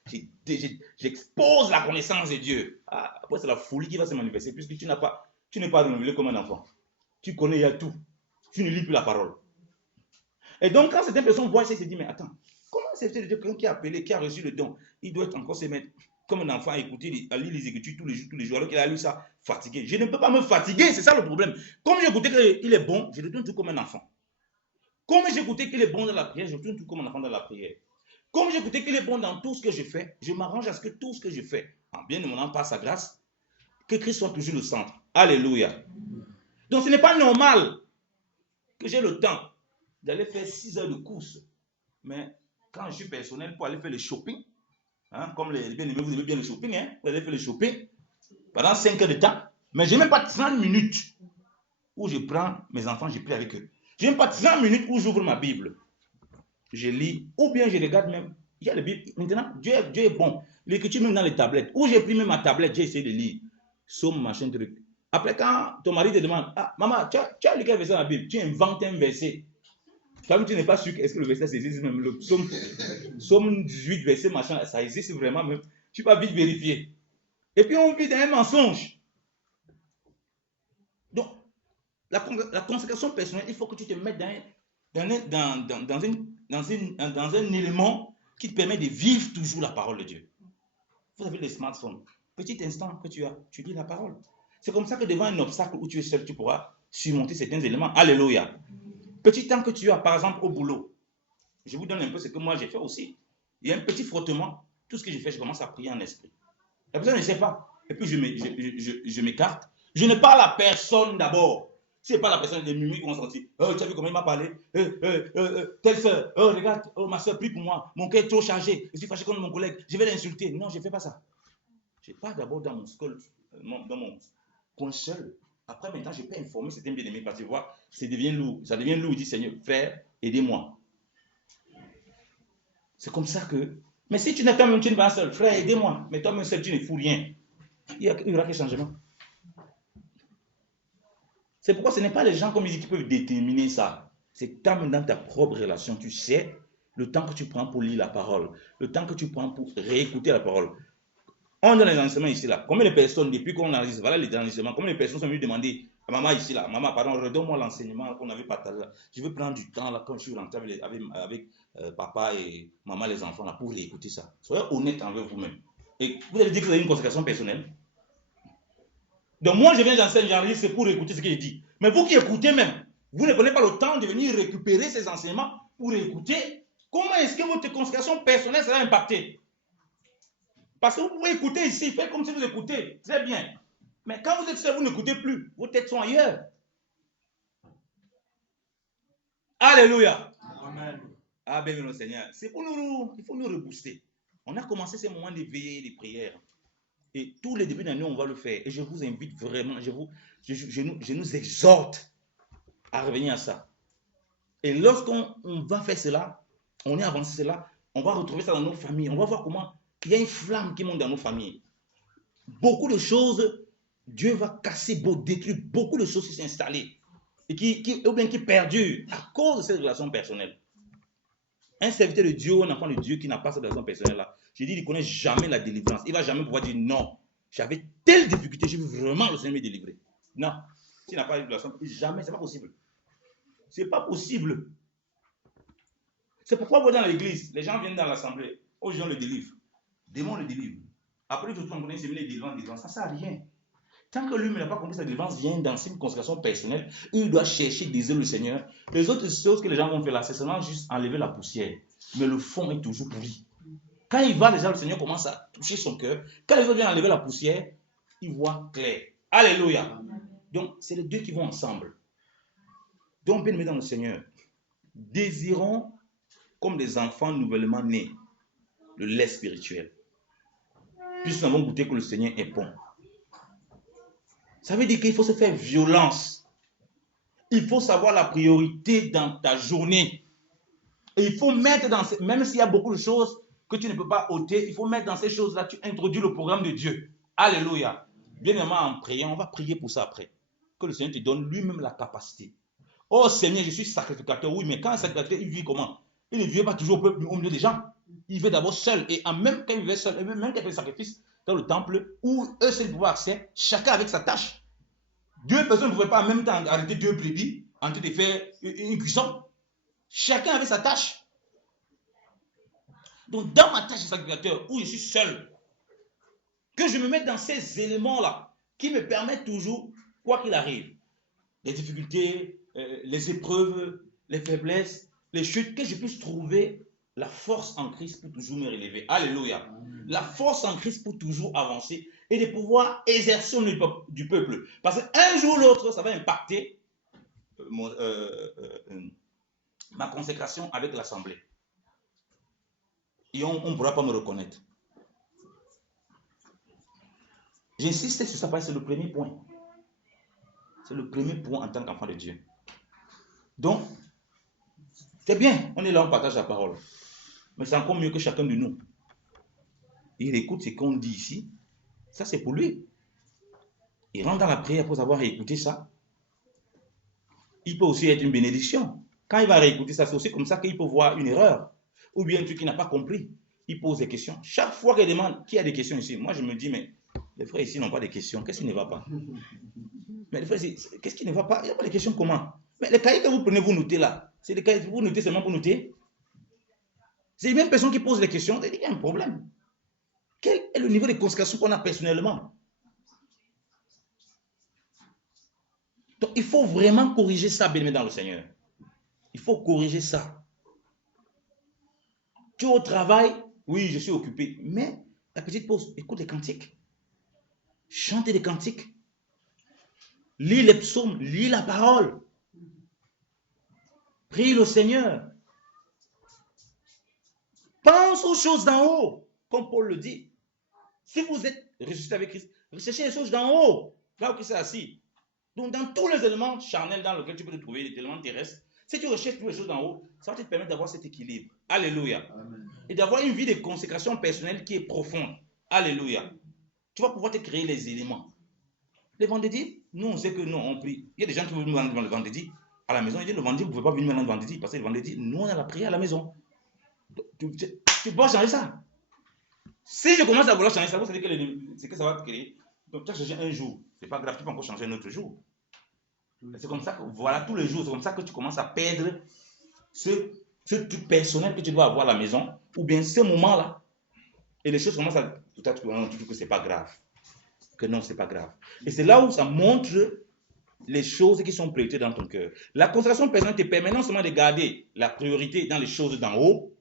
J'expose la connaissance de Dieu. Ah, après, c'est la folie qui va se manifester puisque tu n'es pas renouvelé comme un enfant. Tu connais, il y a tout. Tu ne lis plus la parole. Et donc, quand certaines personnes voient ça, ils se disent, mais attends, comment c'est de Dieu, quelqu'un qui a appelé, qui a reçu le don, il doit être encore se mettre comme un enfant à écouter, à lire les Écritures tous les jours, alors qu'il a lu ça fatigué. Je ne peux pas me fatiguer, c'est ça le problème. Comme j'ai écouté qu'il est bon, je le donne tout comme un enfant. Comme j'ai écouté qu'il est bon dans la prière, je tourne tout comme un enfant dans la prière. Comme j'ai écouté qu'il est bon dans tout ce que je fais, je m'arrange à ce que tout ce que je fais, en bien demandant par sa grâce, que Christ soit toujours le centre. Alléluia. Donc ce n'est pas normal que j'ai le temps d'aller faire 6 heures de course. Mais quand je suis personnel pour aller faire le shopping, hein, comme les bien-aimés, vous aimez bien le shopping, hein, vous allez faire le shopping pendant 5 heures de temps, mais je n'ai même pas 30 minutes où je prends mes enfants, je prie avec eux. Je n'ai même pas 30 minutes où j'ouvre ma Bible. Je lis, ou bien je regarde même. Il y a la Bible. Maintenant, Dieu est bon. L'écriture même dans les tablettes. Où j'ai pris même ma tablette, j'ai essayé de lire. Somme, machin, truc. Après, quand ton mari te demande, ah, maman, tu as lu quel verset dans la Bible? Tu inventes un verset. Comme tu n'es pas sûr est-ce que le verset existe même. Le Somme 18, verset, machin, ça existe vraiment même. Tu vas vite vérifier. Et puis, on vit dans un mensonge. Donc, la consécration personnelle, il faut que tu te mettes dans un élément qui te permet de vivre toujours la parole de Dieu. Vous avez les smartphones. Petit instant que tu as, tu lis la parole. C'est comme ça que devant un obstacle où tu es seul, tu pourras surmonter certains éléments. Alléluia. Petit temps que tu as, par exemple, au boulot. Je vous donne un peu ce que moi j'ai fait aussi. Il y a un petit frottement. Tout ce que je fais, je commence à prier en esprit. La personne ne sait pas. Et puis je m'écarte. Je ne parle à personne d'abord. Si ce n'est pas la personne des mimiques qui vont sentir. Oh, tu as vu comment il m'a parlé? Telle soeur, oh, regarde, oh, ma soeur, prie pour moi. Mon cœur est trop chargé. Je suis fâché contre mon collègue. Je vais l'insulter. Non, je ne fais pas ça. Je pars d'abord dans mon coin seul. Après, maintenant, je peux informer certains bien-aimés parce que tu vois, ça devient lourd. Ça devient lourd. Il dit, Seigneur, frère, aidez-moi. C'est comme ça que. Mais si tu n'es toi-même, tu ne vas seul, frère, aidez-moi. Mais toi-même seul, tu ne fous rien. Il y aura quel changement? C'est pourquoi ce n'est pas les gens comme ils disent qui peuvent déterminer ça. C'est toi-même dans ta propre relation. Tu sais le temps que tu prends pour lire la parole, le temps que tu prends pour réécouter la parole. On donne les enseignements ici là. Combien de personnes, depuis qu'on enregistre, voilà les enseignements, combien de personnes sont venues demander à maman ici là, maman, pardon, redonne-moi l'enseignement qu'on avait partagé là. Je veux prendre du temps là quand je suis rentré avec papa et maman, les enfants là, pour écouter ça. Soyez honnête envers vous-même. Et vous allez dire que vous avez une consécration personnelle. Donc moi je viens j'enseigne, j'enregistre, c'est pour écouter ce que je dis. Mais vous qui écoutez même, vous ne prenez pas le temps de venir récupérer ces enseignements pour écouter. Comment est-ce que votre consécration personnelle sera impactée? Parce que vous pouvez écouter ici, faites comme si vous écoutez, très bien. Mais quand vous êtes seul, vous n'écoutez plus. Vos têtes sont ailleurs. Alléluia. Amen. Ah, bienvenue au Seigneur. C'est pour nous, il faut nous rebooster. On a commencé ces moments de veillée, de prière. Et tous les débuts d'année, on va le faire. Et je vous invite vraiment, je nous exhorte à revenir à ça. Et lorsqu'on va faire cela, on est avancé cela, on va retrouver ça dans nos familles. On va voir comment il y a une flamme qui monte dans nos familles. Beaucoup de choses, Dieu va casser, détruire beaucoup de choses qui sont installées et qui perdurent à cause de cette relation personnelle. Un serviteur de Dieu, un enfant de Dieu qui n'a pas cette relation personnelle-là, je dis, il ne connaît jamais la délivrance. Il ne va jamais pouvoir dire non. J'avais telle difficulté, je veux vraiment le Seigneur me délivrer. Non. S'il n'a pas eu de relation, jamais, ce n'est pas possible. Ce n'est pas possible. C'est pourquoi vous dans l'église, les gens viennent dans l'assemblée, aux gens le délivrent. Démon le délivre. Après, tout le monde connaît les délivrances, ça ne sert à rien. Tant que lui n'a pas compris sa délivrance vient dans une consécration personnelle, il doit chercher, désirer le Seigneur. Les autres choses que les gens vont faire là, c'est seulement juste enlever la poussière. Mais le fond est toujours pourri. Quand il va, déjà, le Seigneur commence à toucher son cœur. Quand les autres viennent enlever la poussière, il voit clair. Alléluia. Donc, c'est les deux qui vont ensemble. Donc, bien aimés dans le Seigneur, désirons comme des enfants nouvellement nés le lait spirituel. Puisque nous avons goûté que le Seigneur est bon. Ça veut dire qu'il faut se faire violence. Il faut savoir la priorité dans ta journée. Et il faut mettre dans ces, même s'il y a beaucoup de choses que tu ne peux pas ôter, il faut mettre dans ces choses-là, tu introduis le programme de Dieu. Alléluia. Bien évidemment, en priant, on va prier pour ça après. Que le Seigneur te donne lui-même la capacité. Oh Seigneur, je suis sacrificateur. Oui, mais quand un sacrificateur, il vit comment? Il ne vit pas toujours au milieu des gens. Il vit d'abord seul. Et même quand il vivait seul, même quand il fait le sacrifice dans le temple, où eux seuls pouvaient accès, chacun avec sa tâche. Deux personnes ne pouvaient pas en même temps arrêter deux brebis en train de faire une cuisson. Chacun avait sa tâche. Donc, dans ma tâche de sacrificateur, où je suis seul, que je me mette dans ces éléments-là qui me permettent toujours, quoi qu'il arrive, les difficultés, les épreuves, les faiblesses, les chutes, que je puisse trouver la force en Christ pour toujours me relever. Alléluia. La force en Christ pour toujours avancer et de pouvoir exercer du peuple. Parce qu'un jour ou l'autre, ça va impacter ma consécration avec l'Assemblée. Et on ne pourra pas me reconnaître. J'insiste sur ça parce que c'est le premier point. C'est le premier point en tant qu'enfant de Dieu. Donc, c'est bien, on est là, on partage la parole. Mais c'est encore mieux que chacun de nous. Il écoute ce qu'on dit ici. Ça, c'est pour lui. Il rentre dans la prière après avoir écouté ça. Il peut aussi être une bénédiction. Quand il va réécouter ça, c'est aussi comme ça qu'il peut voir une erreur. Ou bien un truc qu'il n'a pas compris. Il pose des questions. Chaque fois qu'il demande qui a des questions ici, moi je me dis, mais les frères ici n'ont pas de questions. Qu'est-ce qui ne va pas? Mais les frères ici, qu'est-ce qui ne va pas? Il n'y a pas de questions comment? Mais les cahiers que vous prenez, vous notez là. C'est des cahiers que vous notez seulement pour noter. C'est les mêmes personnes qui posent les questions. Il y a un problème. Quel est le niveau de consécration qu'on a personnellement? Donc, il faut vraiment corriger ça, bien aimé dans le Seigneur. Il faut corriger ça. Tu es au travail, oui, je suis occupé. Mais la petite pause, écoute les cantiques. Chante des cantiques. Lis les psaumes, lis la parole. Prie le Seigneur. Pense aux choses d'en haut, comme Paul le dit. Si vous êtes ressuscité avec Christ, recherchez les choses d'en haut, là où Christ est assis. Donc, dans tous les éléments charnels dans lesquels tu peux te trouver, les éléments terrestres, si tu recherches toutes les choses d'en haut, ça va te permettre d'avoir cet équilibre. Alléluia. Amen. Et d'avoir une vie de consécration personnelle qui est profonde. Alléluia. Tu vas pouvoir te créer les éléments. Les vendredis, nous, on sait que nous, on prie. Il y a des gens qui veulent venir le vendredi à la maison. Ils disent le vendredi, vous ne pouvez pas venir maintenant le vendredi, parce que le vendredi, nous, on a la prière à la maison. Tu peux changer ça. Si je commence à vouloir changer ça, vous savez que ça va créer. Donc, tu as changé un jour. Ce n'est pas grave, tu peux encore changer un autre jour. C'est comme ça que, voilà, tous les jours, c'est comme ça que tu commences à perdre ce truc personnel que tu dois avoir à la maison, ou bien ce moment-là. Et les choses commencent à. Peut-être que tu dis que ce n'est pas grave. Que non, ce n'est pas grave. Et c'est là où ça montre les choses qui sont prioritaires dans ton cœur. La consécration personnelle te permet non seulement de garder la priorité dans les choses d'en haut,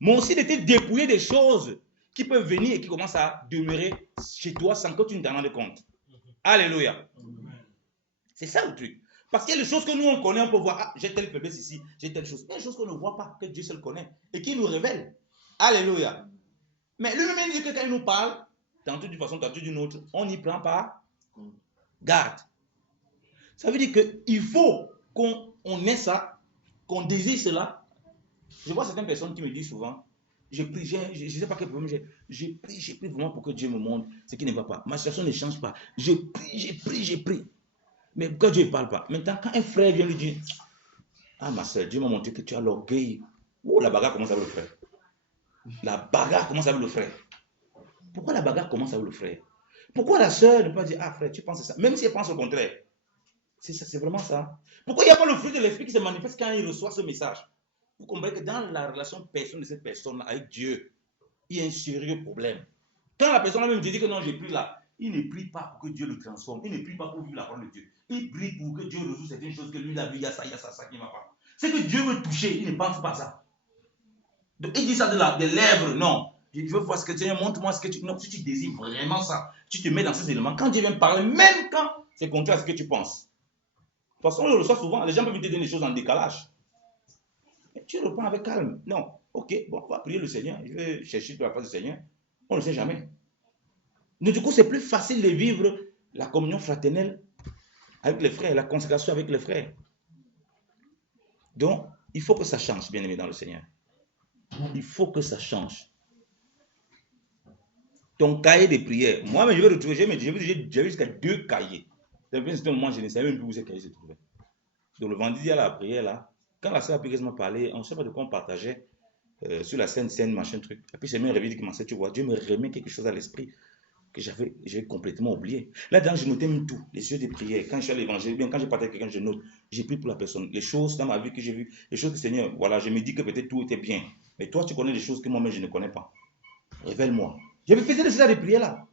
mais aussi de te dépouiller des choses qui peuvent venir et qui commencent à demeurer chez toi sans que tu ne t'en rendes compte. Alléluia. C'est ça le truc. Parce qu'il y a des choses que nous on connaît, on peut voir, ah, j'ai telle faiblesse ici, j'ai telle chose. Il y a des choses qu'on ne voit pas, que Dieu seul connaît et qui nous révèle. Alléluia. Mais lui-même dit que quand il nous parle, tantôt d'une façon, tantôt d'une autre, on n'y prend pas garde. Ça veut dire qu'il faut qu'on ait ça, qu'on désire cela. Je vois certaines personnes qui me disent souvent, je prie, je ne sais pas quel problème j'ai prie vraiment pour que Dieu me montre ce qui ne va pas. Ma situation ne change pas. Je prie. Mais pourquoi Dieu ne parle pas? Maintenant, quand un frère vient lui dire, ah ma soeur, Dieu m'a montré que tu as l'orgueil. Oh, la bagarre commence avec le frère. La bagarre commence avec le frère. Pourquoi la bagarre commence avec le frère? Pourquoi la soeur ne peut pas dire, ah frère, tu penses ça? Même si elle pense au contraire. C'est vraiment ça. Pourquoi il n'y a pas le fruit de l'esprit qui se manifeste quand il reçoit ce message? Vous comprenez que dans la relation personnelle de cette personne avec Dieu, il y a un sérieux problème. Quand la personne même dit que non, je prie là, il ne prie pas pour que Dieu le transforme. Il ne prie pas pour vivre la parole de Dieu. Il prie pour que Dieu résout certaines choses que lui a vu, il y a ça qui ne va pas. C'est que Dieu veut toucher, il ne pense pas ça. Donc il dit ça des lèvres, non. Je veux voir ce que tu veux, montre-moi ce que tu... Non, si tu désires vraiment ça, tu te mets dans ces éléments. Quand Dieu vient parler, même quand c'est contraire à ce que tu penses. De toute façon, on le reçoit souvent. Les gens peuvent te donner des choses en décalage. Mais tu reprends avec calme. Non. Ok, bon, on va prier le Seigneur. Je vais chercher la face du Seigneur. On ne le sait jamais. Donc, du coup, c'est plus facile de vivre la communion fraternelle avec les frères, la consécration avec les frères. Donc, il faut que ça change, bien aimé dans le Seigneur. Il faut que ça change. Ton cahier de prière. Moi, je vais retrouver, j'ai jusqu'à 2 cahiers. Depuis un moment, je ne savais même plus où ces cahiers se trouvaient. Donc, le vendredi à la prière, là, quand la sœur a pu m'a parlé, on ne sait pas de quoi on partageait sur la scène, machin truc. Et puis, c'est même réveillé qui m'a dit, tu vois, Dieu me remet quelque chose à l'esprit que j'avais complètement oublié. Là-dedans, je notais même tout, les yeux de prière. Quand je suis à l'évangile, bien quand je partais avec quelqu'un, je note. J'ai pris pour la personne. Les choses dans ma vie que j'ai vues, les choses que Seigneur, voilà, je me dis que peut-être tout était bien. Mais toi, tu connais des choses que moi-même, je ne connais pas. Révèle-moi. J'avais fait de prière là.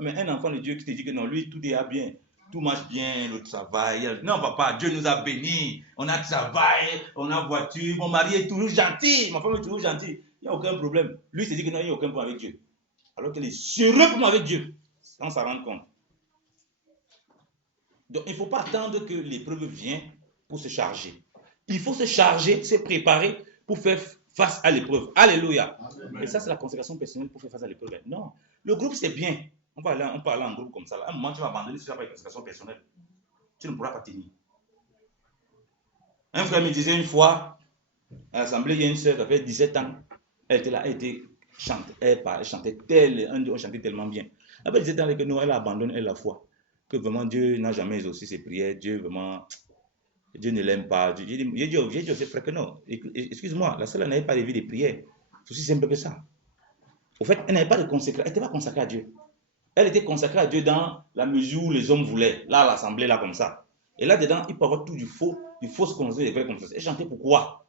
Mais un enfant de Dieu qui te dit que non, lui, tout est bien. Tout marche bien, le travail. Non, papa, Dieu nous a bénis. On a travail, on a voiture. Mon mari est toujours gentil. Ma femme est toujours gentille. Il n'y a aucun problème. Lui, il se dit que non, il n'y a aucun problème avec Dieu. Alors qu'il est sérieux avec Dieu, sans s'en rendre compte. Donc, il ne faut pas attendre que l'épreuve vienne pour se charger. Il faut se charger, se préparer pour faire face à l'épreuve. Alléluia. Amen. Et ça, c'est la consécration personnelle pour faire face à l'épreuve. Non, le groupe, c'est bien. On peut aller en groupe comme ça. À un moment, tu vas abandonner si tu n'as pas une consécration personnelle. Tu ne pourras pas tenir. Un frère me disait une fois, à l'assemblée, il y a une sœur qui avait 17 ans. Elle était là, elle chantait tellement bien. Après 17 ans, avec nous, elle abandonne la foi. Que vraiment Dieu n'a jamais exaucé ses prières. Dieu ne l'aime pas. J'ai dit au frère que non. Excuse-moi, la seule n'avait pas de vie de prière. C'est aussi simple que ça. Au fait, elle n'avait pas de consécration. Elle n'était pas consacrée à Dieu. Elle était consacrée à Dieu dans la mesure où les hommes voulaient. Là, à l'assemblée, là, comme ça. Et là-dedans, il peut y avoir tout du faux, du fausse connaissance, des vraies connaissances. Elle chantait pourquoi?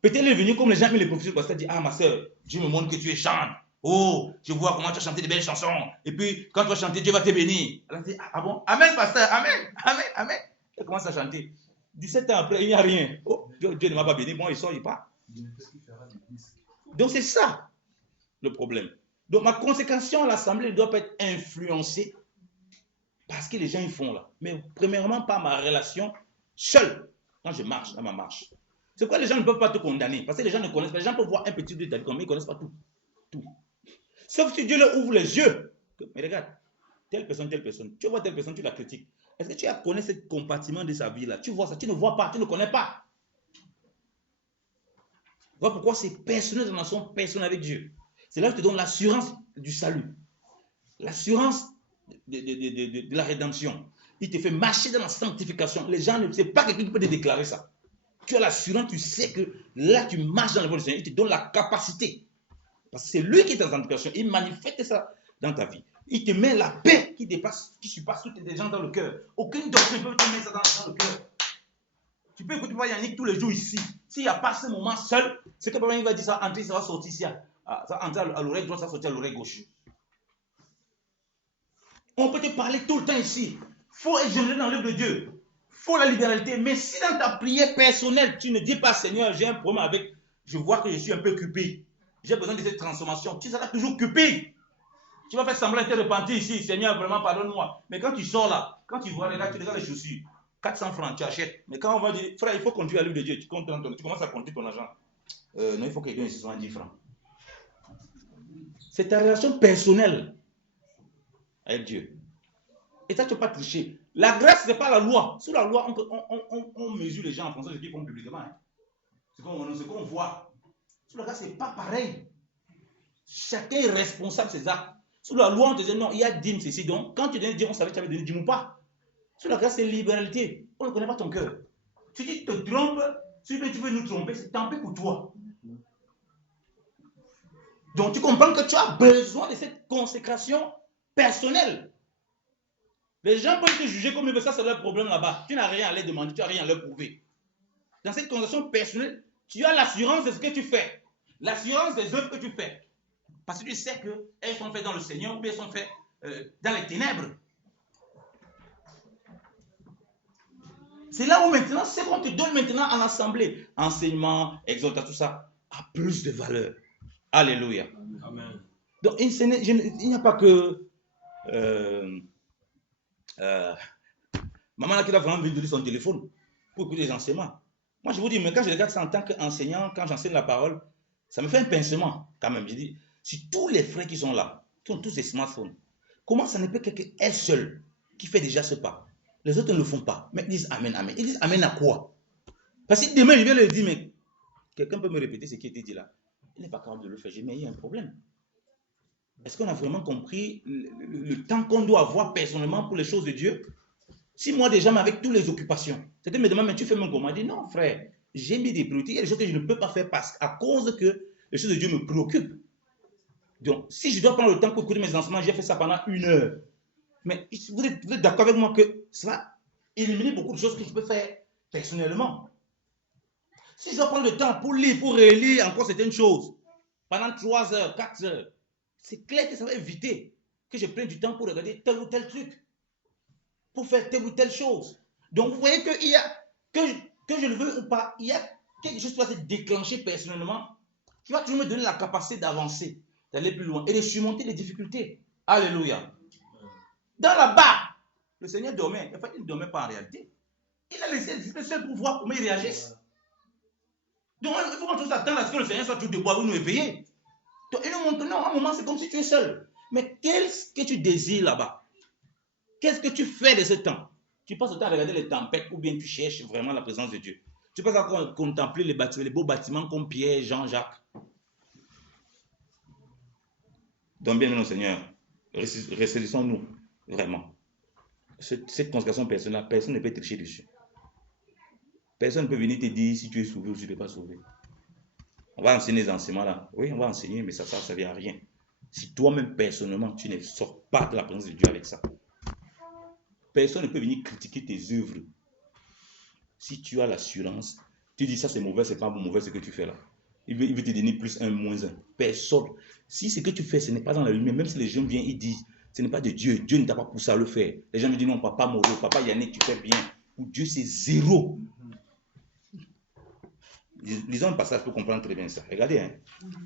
Peut-être elle est venue comme les gens, mais les professeurs, parce qu'elle dit, ah, ma soeur, Dieu me montre que tu es chante. Oh, je vois comment tu as chanté des belles chansons. Et puis, quand tu vas chanter, Dieu va te bénir. Elle a dit, ah bon? Amen, pasteur, amen, amen, amen. Elle commence à chanter. 17 ans après, il n'y a rien. Oh, Dieu ne m'a pas béni. Bon, il sort, il part. Donc, c'est ça le problème. Donc, ma consécration à l'assemblée ne doit pas être influencée par ce que les gens y font là. Mais premièrement, par ma relation seule, quand je marche, dans ma marche. C'est quoi les gens ne peuvent pas te condamner? Parce que les gens ne connaissent pas. Les gens peuvent voir un petit bout de ta vie, mais ils ne connaissent pas tout. Tout. Sauf si Dieu leur ouvre les yeux. Mais regarde, telle personne, tu vois telle personne, tu la critiques. Est-ce que tu as connu ce compartiment de sa vie là? Tu vois ça, tu ne vois pas, tu ne connais pas. Voilà pourquoi c'est personnel de relation personnelle avec Dieu. C'est là que je te donne l'assurance du salut. L'assurance de la rédemption. Il te fait marcher dans la sanctification. Les gens ne savent pas quelqu'un qui peut te déclarer ça. Tu as l'assurance, tu sais que là tu marches dans le voie du Seigneur. Il te donne la capacité. Parce que c'est lui qui est en sanctification. Il manifeste ça dans ta vie. Il te met la paix qui dépasse, qui surpasse toutes les gens dans le cœur. Aucune doctrine ne peut te mettre ça dans le cœur. Tu peux écouter Yannick tous les jours ici. S'il n'y a pas ce moment seul, c'est que il va dire ça, entrer, ça va sortir ici. Ça va entrer à l'oreille droite, ça va sortir à l'oreille gauche. On peut te parler tout le temps ici. Il faut être généreux dans l'œuvre de Dieu. Il faut la libéralité. Mais si dans ta prière personnelle, tu ne dis pas, Seigneur, j'ai un problème avec, je vois que je suis un peu cupide. J'ai besoin de cette transformation. Tu seras toujours cupide. Tu vas faire semblant de te repentir ici. Seigneur, vraiment, pardonne-moi. Mais quand tu sors là, quand tu vois les gars, tu regardes les chaussures. 400 francs, tu achètes. Mais quand on va dire, frère, il faut conduire à l'œuvre de Dieu, tu commences à compter ton argent. Non, il faut que quelqu'un ait 70 francs. C'est ta relation personnelle avec Dieu. Et ça, tu ne peux pas tricher. La grâce, ce n'est pas la loi. Sous la loi, on mesure les gens en fonction de ce qu'ils font publiquement. Hein. Ce qu'on voit. Sous la grâce, ce n'est pas pareil. Chacun est responsable de ses actes. Sous la loi, on te dit non, il y a dîme, ceci. Donc, quand tu donnes dîme, on savait que tu avais donné dîme ou pas. Sous la grâce, c'est libéralité. On ne connaît pas ton cœur. Si tu te trompes, si tu veux nous tromper, c'est tant pis pour toi. Donc, tu comprends que tu as besoin de cette consécration personnelle. Les gens peuvent te juger comme ils veulent, ça c'est leur problème là-bas. Tu n'as rien à leur demander, tu n'as rien à leur prouver. Dans cette conversation personnelle, tu as l'assurance de ce que tu fais. L'assurance des œuvres que tu fais. Parce que tu sais qu'elles sont faites dans le Seigneur ou bien elles sont faites dans les ténèbres. C'est là où maintenant, ce qu'on te donne maintenant en assemblée, enseignement, exhortation, tout ça, a plus de valeur. Alléluia. Amen. Donc, il n'y a pas que maman là qui va vraiment venir donner son téléphone pour écouter les enseignements. Moi, je vous dis, mais quand je regarde ça en tant qu'enseignant, quand j'enseigne la parole, ça me fait un pincement quand même. Je dis, si tous les frères qui sont là, qui ont tous des smartphones, comment ça ne peut qu'elle seule qui fait déjà ce pas? Les autres ne le font pas. Mais ils disent Amen, Amen. Ils disent Amen à quoi? Parce que demain, je vais leur dire, mais quelqu'un peut me répéter ce qui a été dit là? Il n'est pas capable de le faire. Mais il y a un problème. Est-ce qu'on a vraiment compris le temps qu'on doit avoir personnellement pour les choses de Dieu? Si moi déjà, mais avec toutes les occupations, c'était me demander, mais tu fais mon comment? Je dis non, frère, j'ai mis des priorités. Il y a des choses que je ne peux pas faire à cause que les choses de Dieu me préoccupent. Donc, si je dois prendre le temps pour écouter mes enseignements, j'ai fait ça pendant 1 heure. Mais vous êtes d'accord avec moi que ça va éliminer beaucoup de choses que je peux faire personnellement. Si je dois prendre le temps pour lire, pour relire encore certaines choses, pendant 3 heures, 4 heures, c'est clair que ça va éviter que je prenne du temps pour regarder tel ou tel truc, pour faire telle ou telle chose. Donc, vous voyez qu'il y a, que je le veux ou pas, il y a quelque chose qui va se déclencher personnellement, qui va toujours me donner la capacité d'avancer, d'aller plus loin et de surmonter les difficultés. Alléluia. Dans la barre, le Seigneur dormait. En fait, il ne dormait pas en réalité. Il a laissé le seul pour voir comment il réagisse. Donc, il faut qu'on tous attendre à ce que le Seigneur soit tout debout ou nous éveiller. Donc, il nous montre, non, à un moment, c'est comme si tu es seul. Mais qu'est-ce que tu désires là-bas? Qu'est-ce que tu fais de ce temps? Tu passes le temps à regarder les tempêtes ou bien tu cherches vraiment la présence de Dieu? Tu passes à contempler les beaux bâtiments comme Pierre, Jean, Jacques. Donc, bien, notre Seigneur, ressaisissons-nous vraiment. Cette consécration personnelle, personne ne peut tricher dessus. Personne ne peut venir te dire si tu es sauvé ou si tu n'es pas sauvé. On va enseigner les enseignements là. Oui, on va enseigner, mais ça ne servira à rien. Si toi-même, personnellement, tu ne sors pas de la présence de Dieu avec ça. Personne ne peut venir critiquer tes œuvres. Si tu as l'assurance, tu dis ça c'est mauvais, c'est pas mauvais ce que tu fais là. Il veut te donner plus 1, moins 1. Personne. Si ce que tu fais, ce n'est pas dans la lumière, même si les gens viennent et disent, ce n'est pas de Dieu, Dieu ne t'a pas poussé à le faire. Les gens me disent non, papa Moreau, papa Yannick, tu fais bien. Pour Dieu, c'est 0. Lisons un passage pour comprendre très bien ça. Regardez, hein.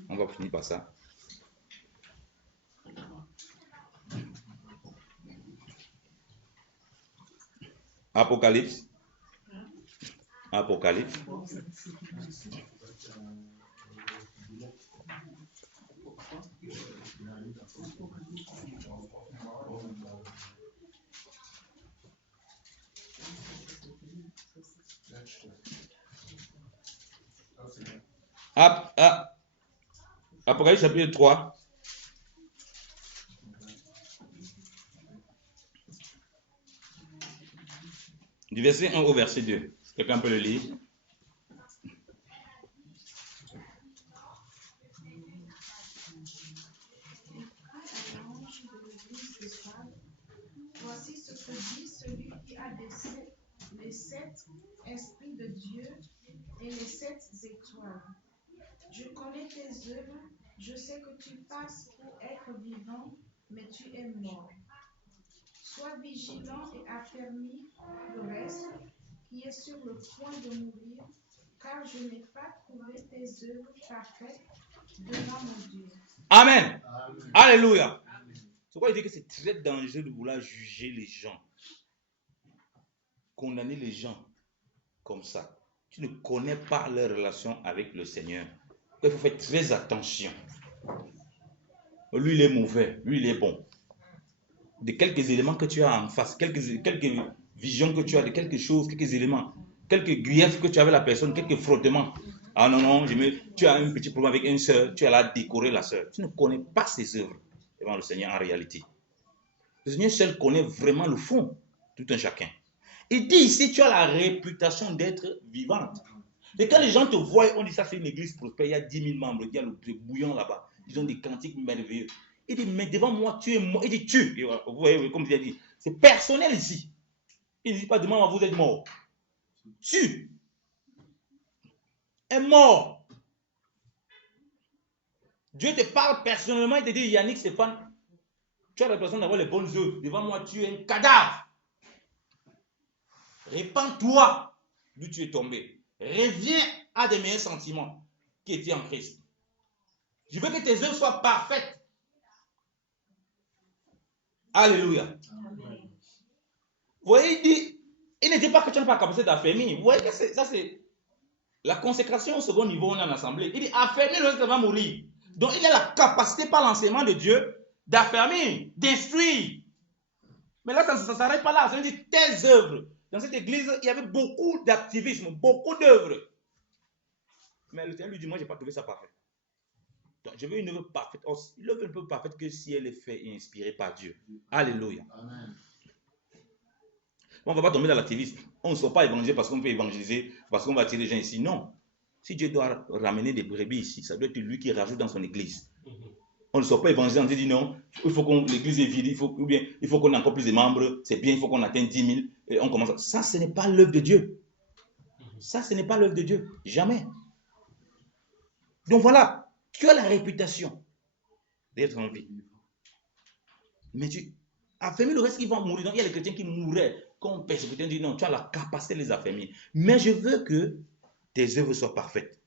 On va finir par ça. Apocalypse. Apocalypse. Apocalypse chapitre 3. Du verset 1 au verset 2. Quelqu'un peut le lire? Voici ce que dit celui qui a les 7 esprits de Dieu et les 7 étoiles. Je connais tes œuvres, je sais que tu passes pour être vivant, mais tu es mort. Sois vigilant et affermis le reste qui est sur le point de mourir, car je n'ai pas trouvé tes œuvres parfaites devant mon Dieu. Amen. Amen. Alléluia. C'est pourquoi il dit que c'est très dangereux de vouloir juger les gens, condamner les gens comme ça. Tu ne connais pas leur relation avec le Seigneur. Il faut faire très attention. Lui, il est mauvais, lui, il est bon. De quelques éléments que tu as en face, quelques visions que tu as de quelque chose, quelques éléments, quelques griefs que tu as avec la personne, quelques frottements. Ah non, non, tu as un petit problème avec une soeur, tu as là décorer la soeur. Tu ne connais pas ses œuvres devant le Seigneur en réalité. Le Seigneur seul connaît vraiment le fond, tout un chacun. Il dit ici, tu as la réputation d'être vivante. Et quand les gens te voient, on dit ça c'est une église prospère, il y a 10 000 membres, il y a le bouillon là-bas. Ils ont des cantiques merveilleux. Il dit, mais devant moi, tu es mort. Il dit, tu. Vous voyez, comme il a dit, c'est personnel ici. Il ne dit pas, devant moi, vous êtes mort. Tu es mort. Dieu te parle personnellement, il te dit, Yannick, Stéphane, tu as l'impression d'avoir les bonnes œuvres. Devant moi, tu es un cadavre. Répands-toi d'où tu es tombé. Reviens à des meilleurs sentiments qui étaient en Christ. Je veux que tes œuvres soient parfaites. Alléluia. Amen. Vous voyez, il ne dit pas que tu n'as pas la capacité d'affermir. Vous voyez que ça, c'est la consécration au second niveau, on est en assemblée. Il dit, affermir le reste va mourir. Donc, il a la capacité par l'enseignement de Dieu d'affermir, d'instruire. Mais là, ça ne s'arrête pas là. Ça veut dire tes œuvres. Dans cette église, il y avait beaucoup d'activisme, beaucoup d'œuvres. Mais le Seigneur lui dit, moi, je n'ai pas trouvé ça parfait. Donc, je veux une œuvre parfaite. L'œuvre ne peut être parfaite que si elle est faite et inspirée par Dieu. Alléluia. Amen. On ne va pas tomber dans l'activisme. On ne soit pas évangélisé parce qu'on peut évangéliser, parce qu'on va attirer les gens ici. Non. Si Dieu doit ramener des brebis ici, ça doit être lui qui rajoute dans son église. On ne soit pas évangélisé, on dit non, il faut que l'église est vide, il faut qu'on ait encore plus de membres, c'est bien, il faut qu'on atteigne 10 000. Et on commence. Ça, ce n'est pas l'œuvre de Dieu. Ça, ce n'est pas l'œuvre de Dieu. Jamais. Donc voilà, tu as la réputation d'être en vie. Mais tu affermis le reste qui va mourir. Donc il y a les chrétiens qui mourraient comme persécutés. Dit non, tu as la capacité de les affermir. Mais je veux que tes œuvres soient parfaites.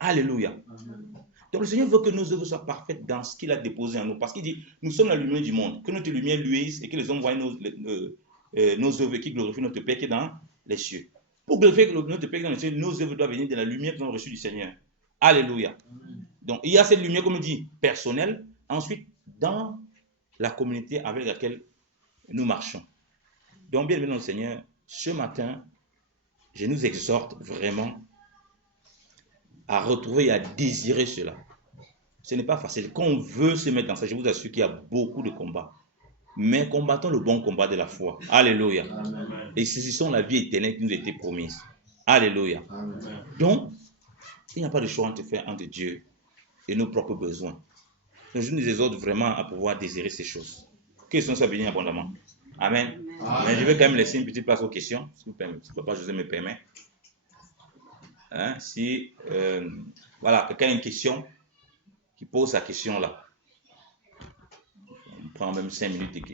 Alléluia. Amen. Donc le Seigneur veut que nos œuvres soient parfaites dans ce qu'il a déposé en nous. Parce qu'il dit, nous sommes la lumière du monde. Que notre lumière luise et que les hommes voient nos œuvres qui glorifient notre Père qui est dans les cieux. Pour glorifier notre Père qui est dans les cieux, nos œuvres doivent venir de la lumière que nous avons reçue du Seigneur. Alléluia. Amen. Donc il y a cette lumière, comme il dit, personnelle. Ensuite, dans la communauté avec laquelle nous marchons. Donc, bien aimé dans le Seigneur, ce matin, je nous exhorte vraiment à retrouver et à désirer cela. Ce n'est pas facile. Quand on veut se mettre dans ça, je vous assure qu'il y a beaucoup de combats. Mais combattons le bon combat de la foi. Alléluia. Amen. Et saisissons la vie éternelle qui nous a été promise. Alléluia. Amen. Donc, il n'y a pas de choix entre Dieu et nos propres besoins. Donc, je nous exhorte vraiment à pouvoir désirer ces choses. Que sont ça venir abondamment. Amen. Amen. Mais je vais quand même laisser une petite place aux questions, si Papa José me permet. Hein, si voilà, quelqu'un a une question, qui pose sa question là. On prend même 5 minutes.